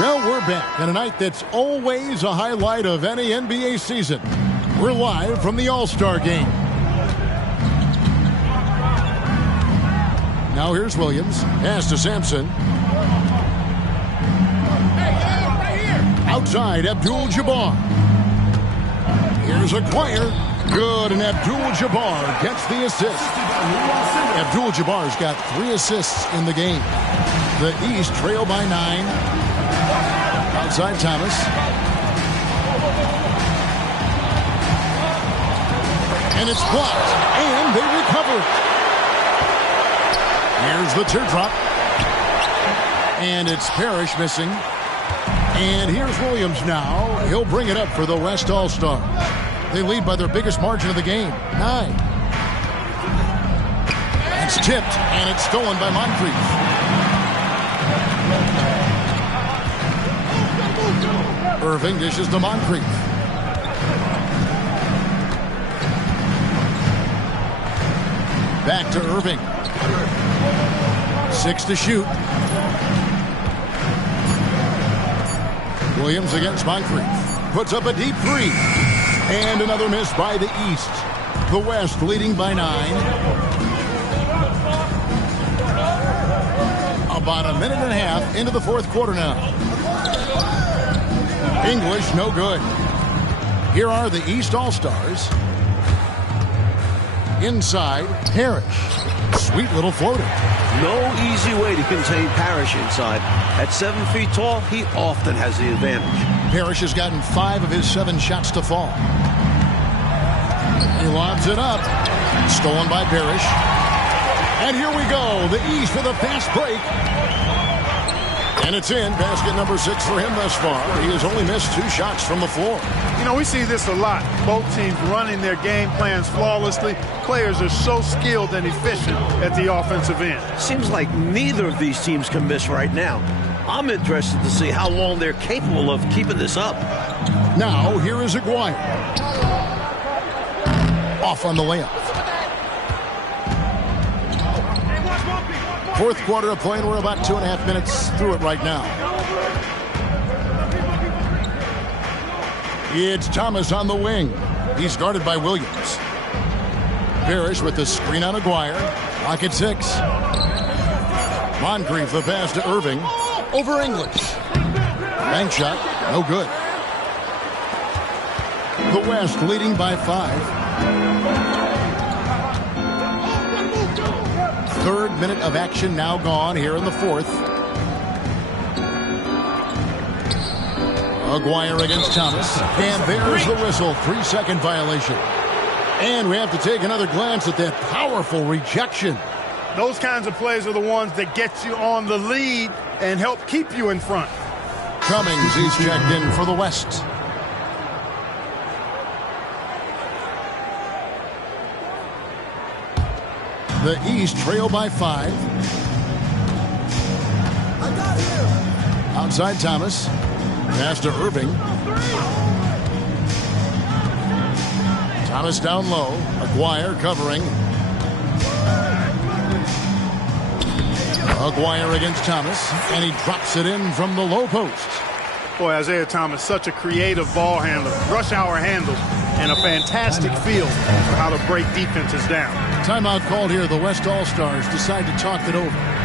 Well, we're back on a night that's always a highlight of any NBA season. We're live from the All-Star Game. Now here's Williams. Pass to Sampson. Outside, Abdul-Jabbar. Here's Acquire. Good, and Abdul-Jabbar gets the assist. Abdul-Jabbar's got 3 assists in the game. The East trail by 9. Outside Thomas. And it's blocked. And they recover. Here's the teardrop. And it's Parrish missing. And here's Williams now. He'll bring it up for the West All-Stars. They lead by their biggest margin of the game, 9. It's tipped, and it's stolen by Moncrief. Irving dishes to Moncrief. Back to Irving. 6 to shoot. Williams against Moncrief. Puts up a deep 3. And another miss by the East. The West leading by 9. About a minute and a half into the 4th quarter now. English, no good. Here are the East All-Stars. Inside, Parrish. Sweet little floater. No easy way to contain Parrish inside. At 7 feet tall, he often has the advantage. Parrish has gotten 5 of his 7 shots to fall. He lobs it up. Stolen by Parrish. And here we go. The East with a fast break. And it's in. Basket number 6 for him thus far. He has only missed 2 shots from the floor. You know, we see this a lot. Both teams running their game plans flawlessly. Players are so skilled and efficient at the offensive end. Seems like neither of these teams can miss right now. I'm interested to see how long they're capable of keeping this up. Now, here is Aguirre. off on the layup. Fourth quarter of play, and we're about 2.5 minutes through it right now. It's Thomas on the wing. He's guarded by Williams. Parrish with the screen on Aguirre. Clock at 6. Moncrief the pass to Irving. Over English. Bank shot, no good. The West leading by 5. Third minute of action now gone here in the fourth. Aguirre against Thomas. And there's the whistle. 3-second violation. And we have to take another glance at that powerful rejection. Those kinds of plays are the ones that get you on the lead and help keep you in front. Cummings, he's checked in for the West. The East trail by 5. Outside Thomas. Pass to Irving. Thomas down low. Aguirre covering. Aguirre against Thomas. And he drops it in from the low post. Boy, Isaiah Thomas, such a creative ball handler. Rush hour handle and a fantastic feel for how to break defenses down. Timeout called here. The West All-Stars decide to talk it over.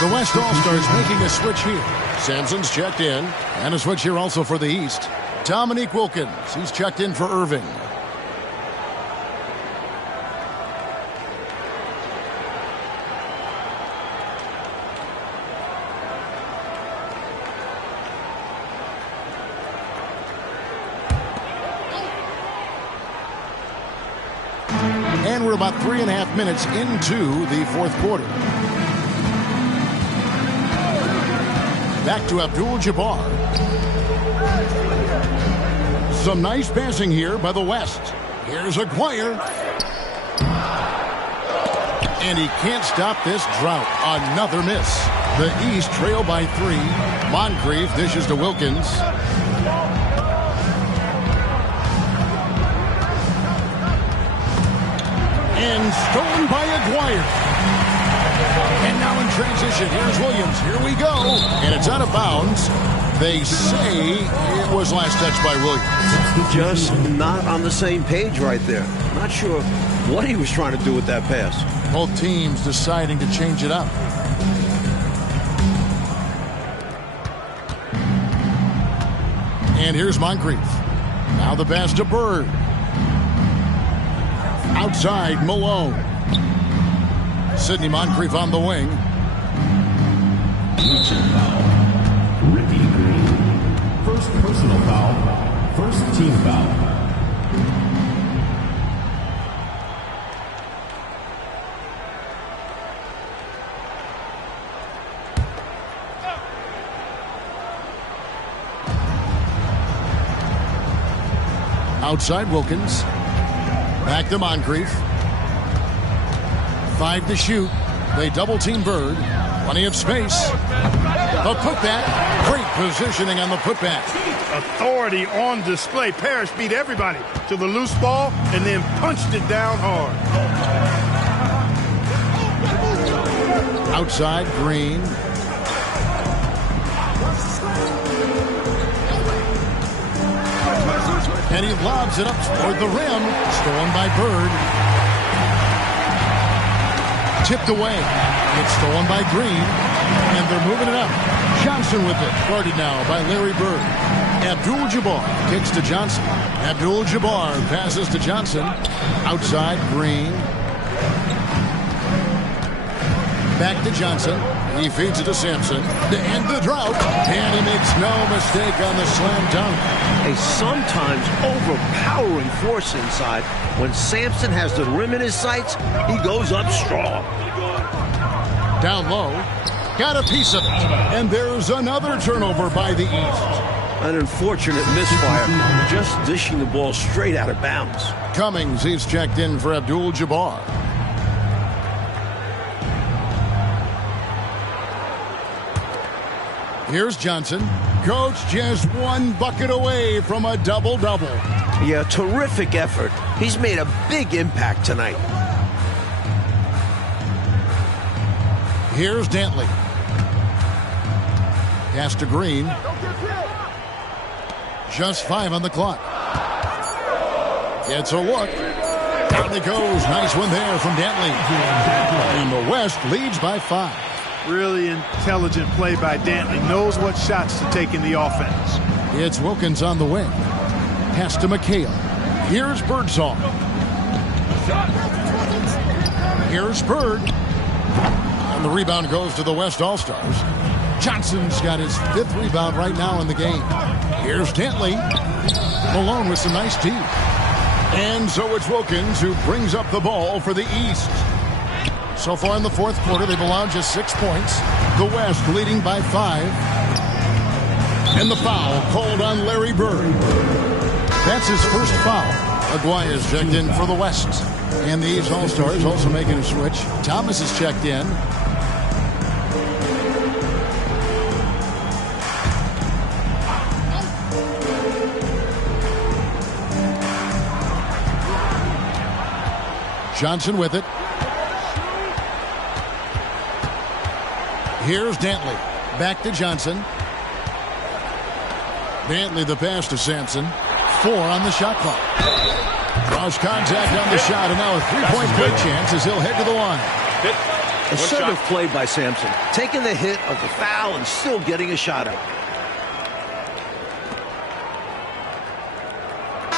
The West All-Stars making a switch here. Sampson's checked in. And a switch here also for the East. Dominique Wilkins. He's checked in for Irving. And we're about 3.5 minutes into the fourth quarter. Back to Abdul-Jabbar. Some nice passing here by the West. Here's Aguirre. And he can't stop this drought. Another miss. The East trail by 3. Moncrief dishes to Wilkins. And stolen by Aguirre. And now in transition, here's Williams. Here we go. And it's out of bounds. They say it was last touched by Williams. Just not on the same page right there. Not sure what he was trying to do with that pass. Both teams deciding to change it up. And here's Moncrief. Now the pass to Bird. Outside, Malone. Sidney Moncrief on the wing. Ricky Green. First personal foul, First team foul. Outside Wilkins. Back to Moncrief. 5 to shoot. They double-team Bird. Plenty of space. The putback. Great positioning on the putback. Authority on display. Parrish beat everybody to the loose ball and then punched it down hard. Outside Green. And he lobs it up toward the rim. Stolen by Bird. Tipped away. It's stolen by Green. And they're moving it up. Johnson with it. Guarded now by Larry Bird. Abdul-Jabbar kicks to Johnson. Abdul-Jabbar passes to Johnson. Outside Green. Back to Johnson. He feeds it to Sampson to end the drought. And he makes no mistake on the slam dunk. A sometimes overpowering force inside. When Sampson has the rim in his sights, he goes up strong. Down low. Got a piece of it. And there's another turnover by the East. An unfortunate misfire. Just dishing the ball straight out of bounds. Cummings, he's checked in for Abdul-Jabbar. Here's Johnson. Coach just one bucket away from a double-double. Yeah, terrific effort. He's made a big impact tonight. Here's Dantley. Pass to Green. Just 5 on the clock. Gets a look. Down it goes. Nice one there from Dantley. And the West leads by 5. Really intelligent play by Dantley. Knows what shots to take in the offense. It's Wilkins on the wing. Pass to McHale. Here's Birdsall. Here's Bird. And the rebound goes to the West All-Stars. Johnson's got his 5th rebound right now in the game. Here's Dantley. Malone with some nice D. And so it's Wilkins who brings up the ball for the East. So far in the 4th quarter, they've allowed just 6 points. The West leading by 5. And the foul called on Larry Bird. That's his first foul. Aguirre's checked in for the West. And the East All-Stars also making a switch. Thomas is checked in. Johnson with it. Here's Dantley. Back to Johnson. Dantley the pass to Sampson. 4 on the shot clock. Draws contact on the shot, and now a 3-point play chance as he'll head to the line. Assertive play by Sampson. Taking the hit of the foul and still getting a shot up.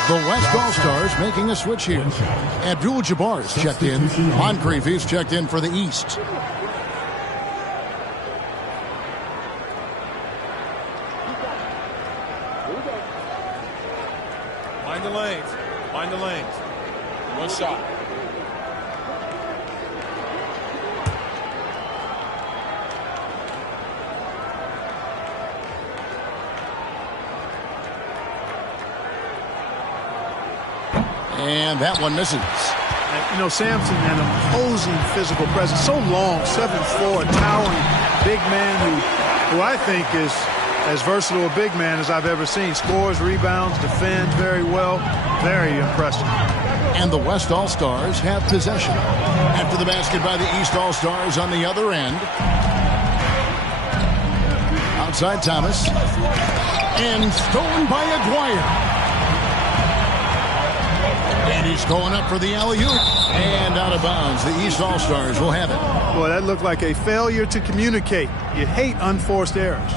The West All-Stars making a switch here. Abdul-Jabbar is checked in. Moncrief is checked in for the East. Mind the lanes. Mind the lanes. One shot. And that one misses. You know, Sampson, an imposing physical presence. So long, 7'4", towering big man who I think is as versatile a big man as I've ever seen. Scores, rebounds, defends very well. Very impressive. And the West All-Stars have possession. After the basket by the East All-Stars on the other end. Outside Thomas. And stolen by Aguirre. And he's going up for the alley-oop. And out of bounds. The East All-Stars will have it. Boy, that looked like a failure to communicate. You hate unforced errors.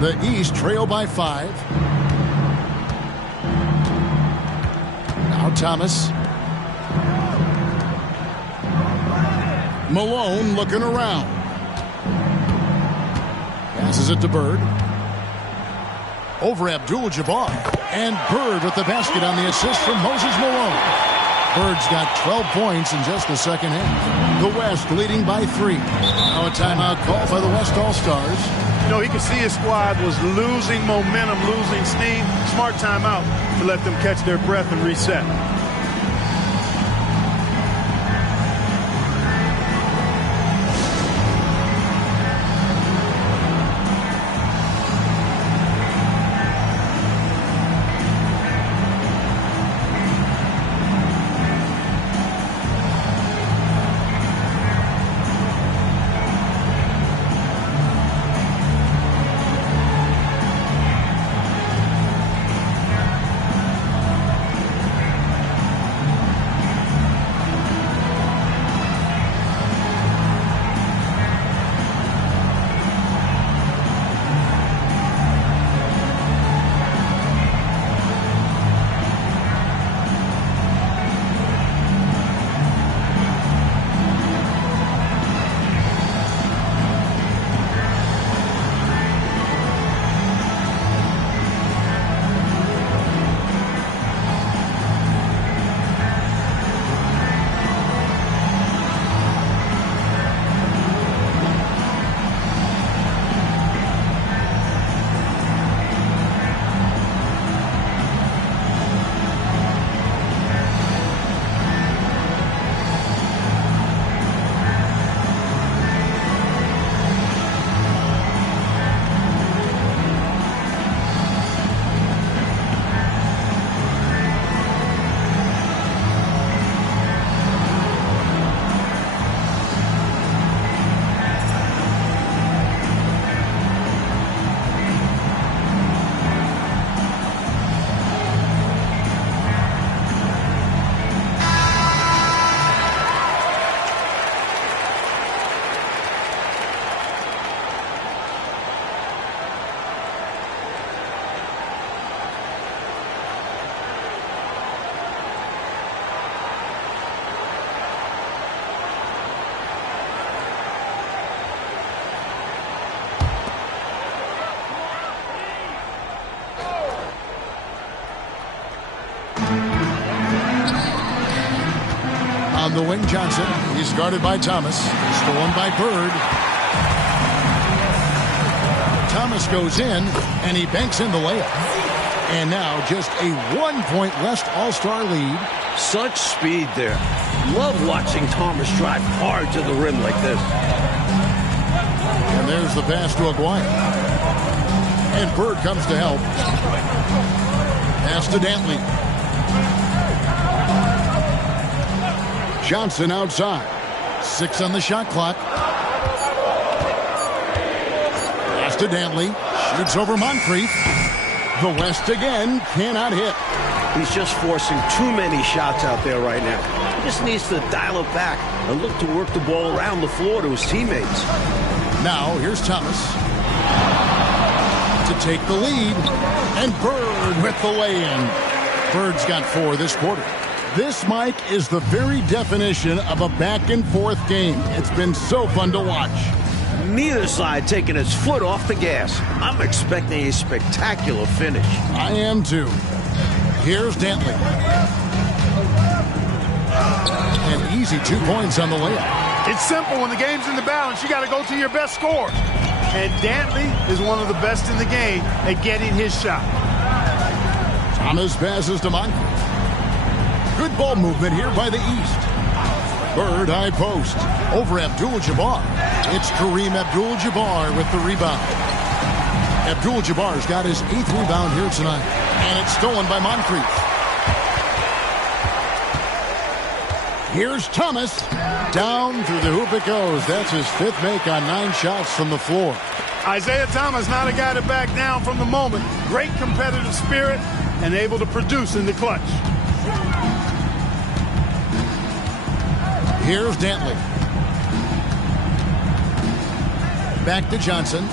The East trail by 5. Now Thomas. Malone looking around. Passes it to Bird. Over Abdul-Jabbar. And Bird with the basket on the assist from Moses Malone. Bird's got 12 points in just the second half. The West leading by 3. Now a timeout call by the West All-Stars. You know, he could see his squad was losing momentum, losing steam. Smart timeout to let them catch their breath and reset. On the wing, Johnson. He's guarded by Thomas. Stolen by Bird. Thomas goes in, and he banks in the layup. And now just a 1-point West All-Star lead. Such speed there. Love watching Thomas drive hard to the rim like this. And there's the pass to Aguirre. And Bird comes to help. Pass to Dantley. Johnson outside. 6 on the shot clock. Pass to Dantley. Shoots over Moncrief. The West again cannot hit. He's just forcing too many shots out there right now. He just needs to dial it back and look to work the ball around the floor to his teammates. Now here's Thomas to take the lead. And Bird with the lay-in. Bird's got 4 this quarter. This, Mike, is the very definition of a back-and-forth game. It's been so fun to watch. Neither side taking its foot off the gas. I'm expecting a spectacular finish. I am too. Here's Dantley. An easy 2 points on the layup. It's simple. When the game's in the balance, you got to go to your best scorer. And Dantley is one of the best in the game at getting his shot. Thomas passes to Moncrief. Good ball movement here by the East. Bird high post. Over Abdul-Jabbar. It's Kareem Abdul-Jabbar with the rebound. Abdul-Jabbar's got his 8th rebound here tonight. And it's stolen by Moncrief. Here's Thomas. Down through the hoop it goes. That's his 5th make on 9 shots from the floor. Isaiah Thomas, not a guy to back down from the moment. Great competitive spirit and able to produce in the clutch. Here's Dantley. Back to Johnson.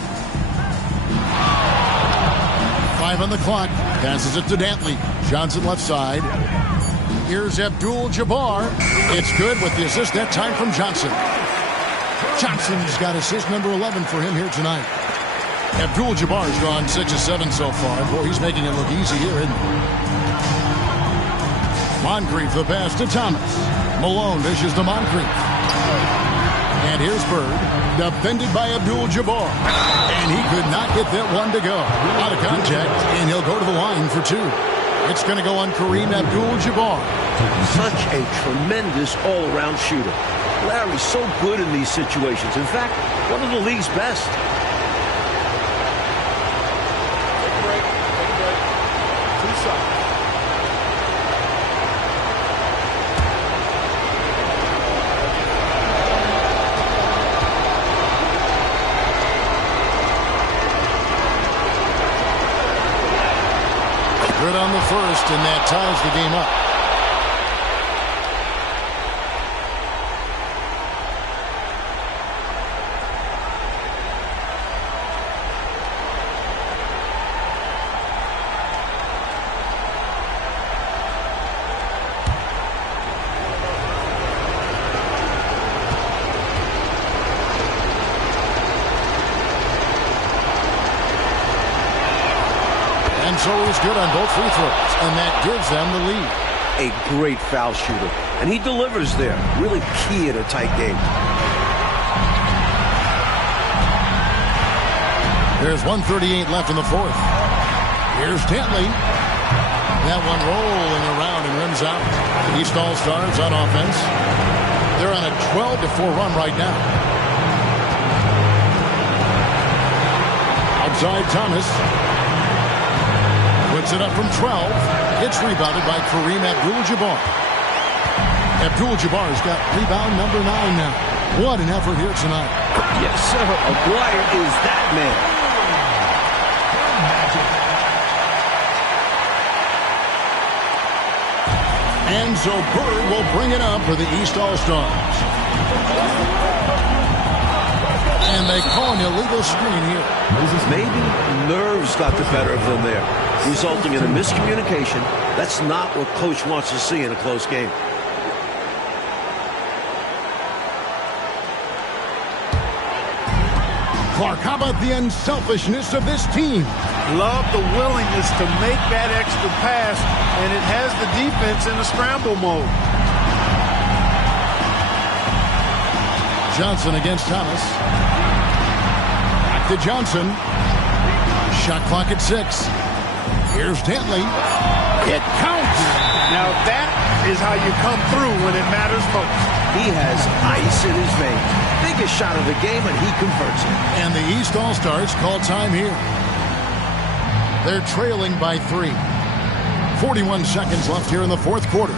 5 on the clock. Passes it to Dantley. Johnson left side. Here's Abdul-Jabbar. It's good with the assist that time from Johnson. Johnson's got assist number 11 for him here tonight. Abdul-Jabbar's gone 6 of 7 so far. Boy, he's making it look easy here, isn't he? Moncrief the pass to Thomas. Malone dishes to Moncrief. And here's Bird, defended by Abdul-Jabbar. And he could not get that one to go. Out of contact, and he'll go to the line for 2. It's going to go on Kareem Abdul-Jabbar. Such a tremendous all-around shooter. Larry's so good in these situations. In fact, one of the league's best. Take a break. Take a break. 2 shots. Good on the first, and that ties the game up. And so he's good on both free throws, and that gives them the lead. A great foul shooter, and he delivers there. Really key in a tight game. There's 1:38 left in the fourth. Here's Dantley. That one rolling around and rims out. The East All-Stars on offense. They're on a 12-4 run right now. Outside Thomas. Puts it up from 12. It's rebounded by Kareem Abdul-Jabbar. Abdul-Jabbar's got rebound number 9 now. What an effort here tonight. Yes, sir. Aguirre is that man. And so Bird will bring it up for the East All-Stars. And they call an illegal screen here. Maybe nerves got the better of them there, resulting in a miscommunication. That's not what Coach wants to see in a close game. Clark, how about the unselfishness of this team? Love the willingness to make that extra pass, and it has the defense in a scramble mode. Johnson against Thomas. Back to Johnson. Shot clock at 6. Here's Dantley. It counts. Now that is how you come through when it matters most. He has ice in his veins. Biggest shot of the game, and he converts it. And the East All-Stars call time here. They're trailing by 3. 41 seconds left here in the fourth quarter.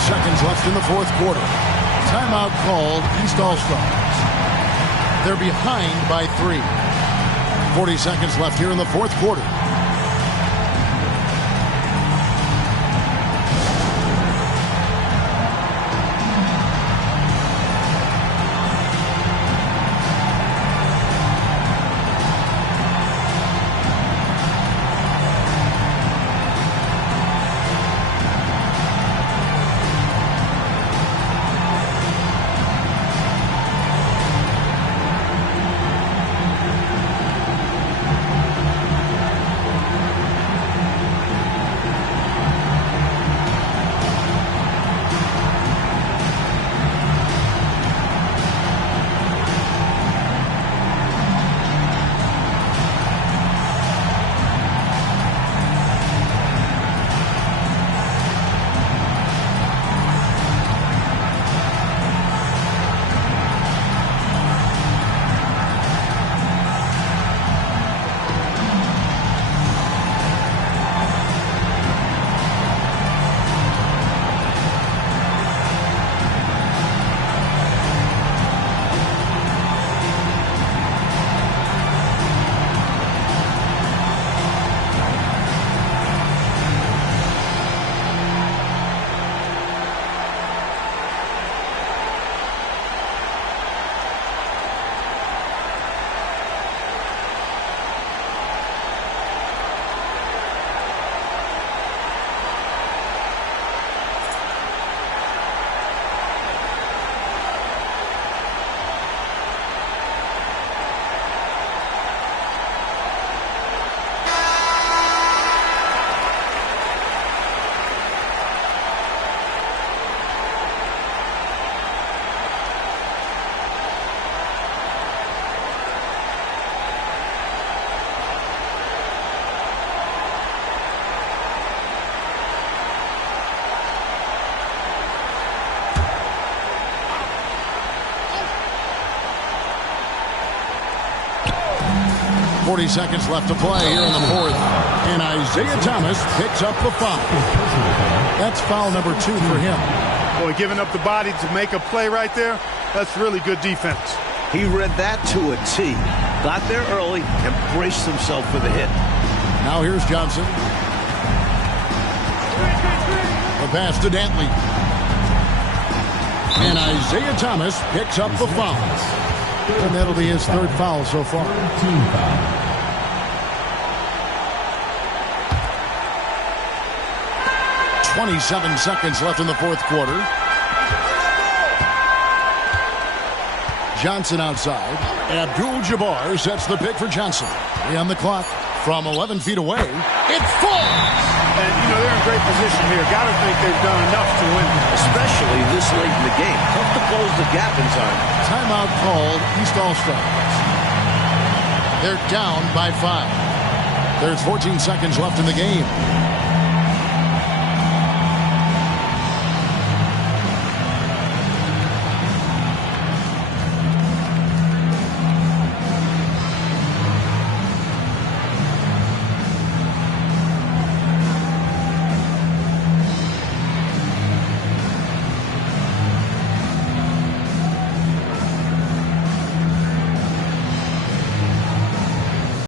seconds left in the fourth quarter. Timeout called, East All-Stars. They're behind by 3. 40 seconds left here in the fourth quarter. .40 seconds left to play here in the fourth. And Isaiah Thomas picks up the foul. That's foul number 2 for him. Boy, giving up the body to make a play right there, that's really good defense. He read that to a T. Got there early and braced himself for the hit. Now here's Johnson. The pass to Dantley. And Isaiah Thomas picks up the foul. And that'll be his 3rd foul so far. 27 seconds left in the fourth quarter. Johnson outside. Abdul-Jabbar sets the pick for Johnson. 3 on the clock. From 11 feet away, it falls! And, they're in great position here. Got to think they've done enough to win. Especially this late in the game. Tough to close the gap in time. Timeout called, East All-Stars. They're down by 5. There's 14 seconds left in the game.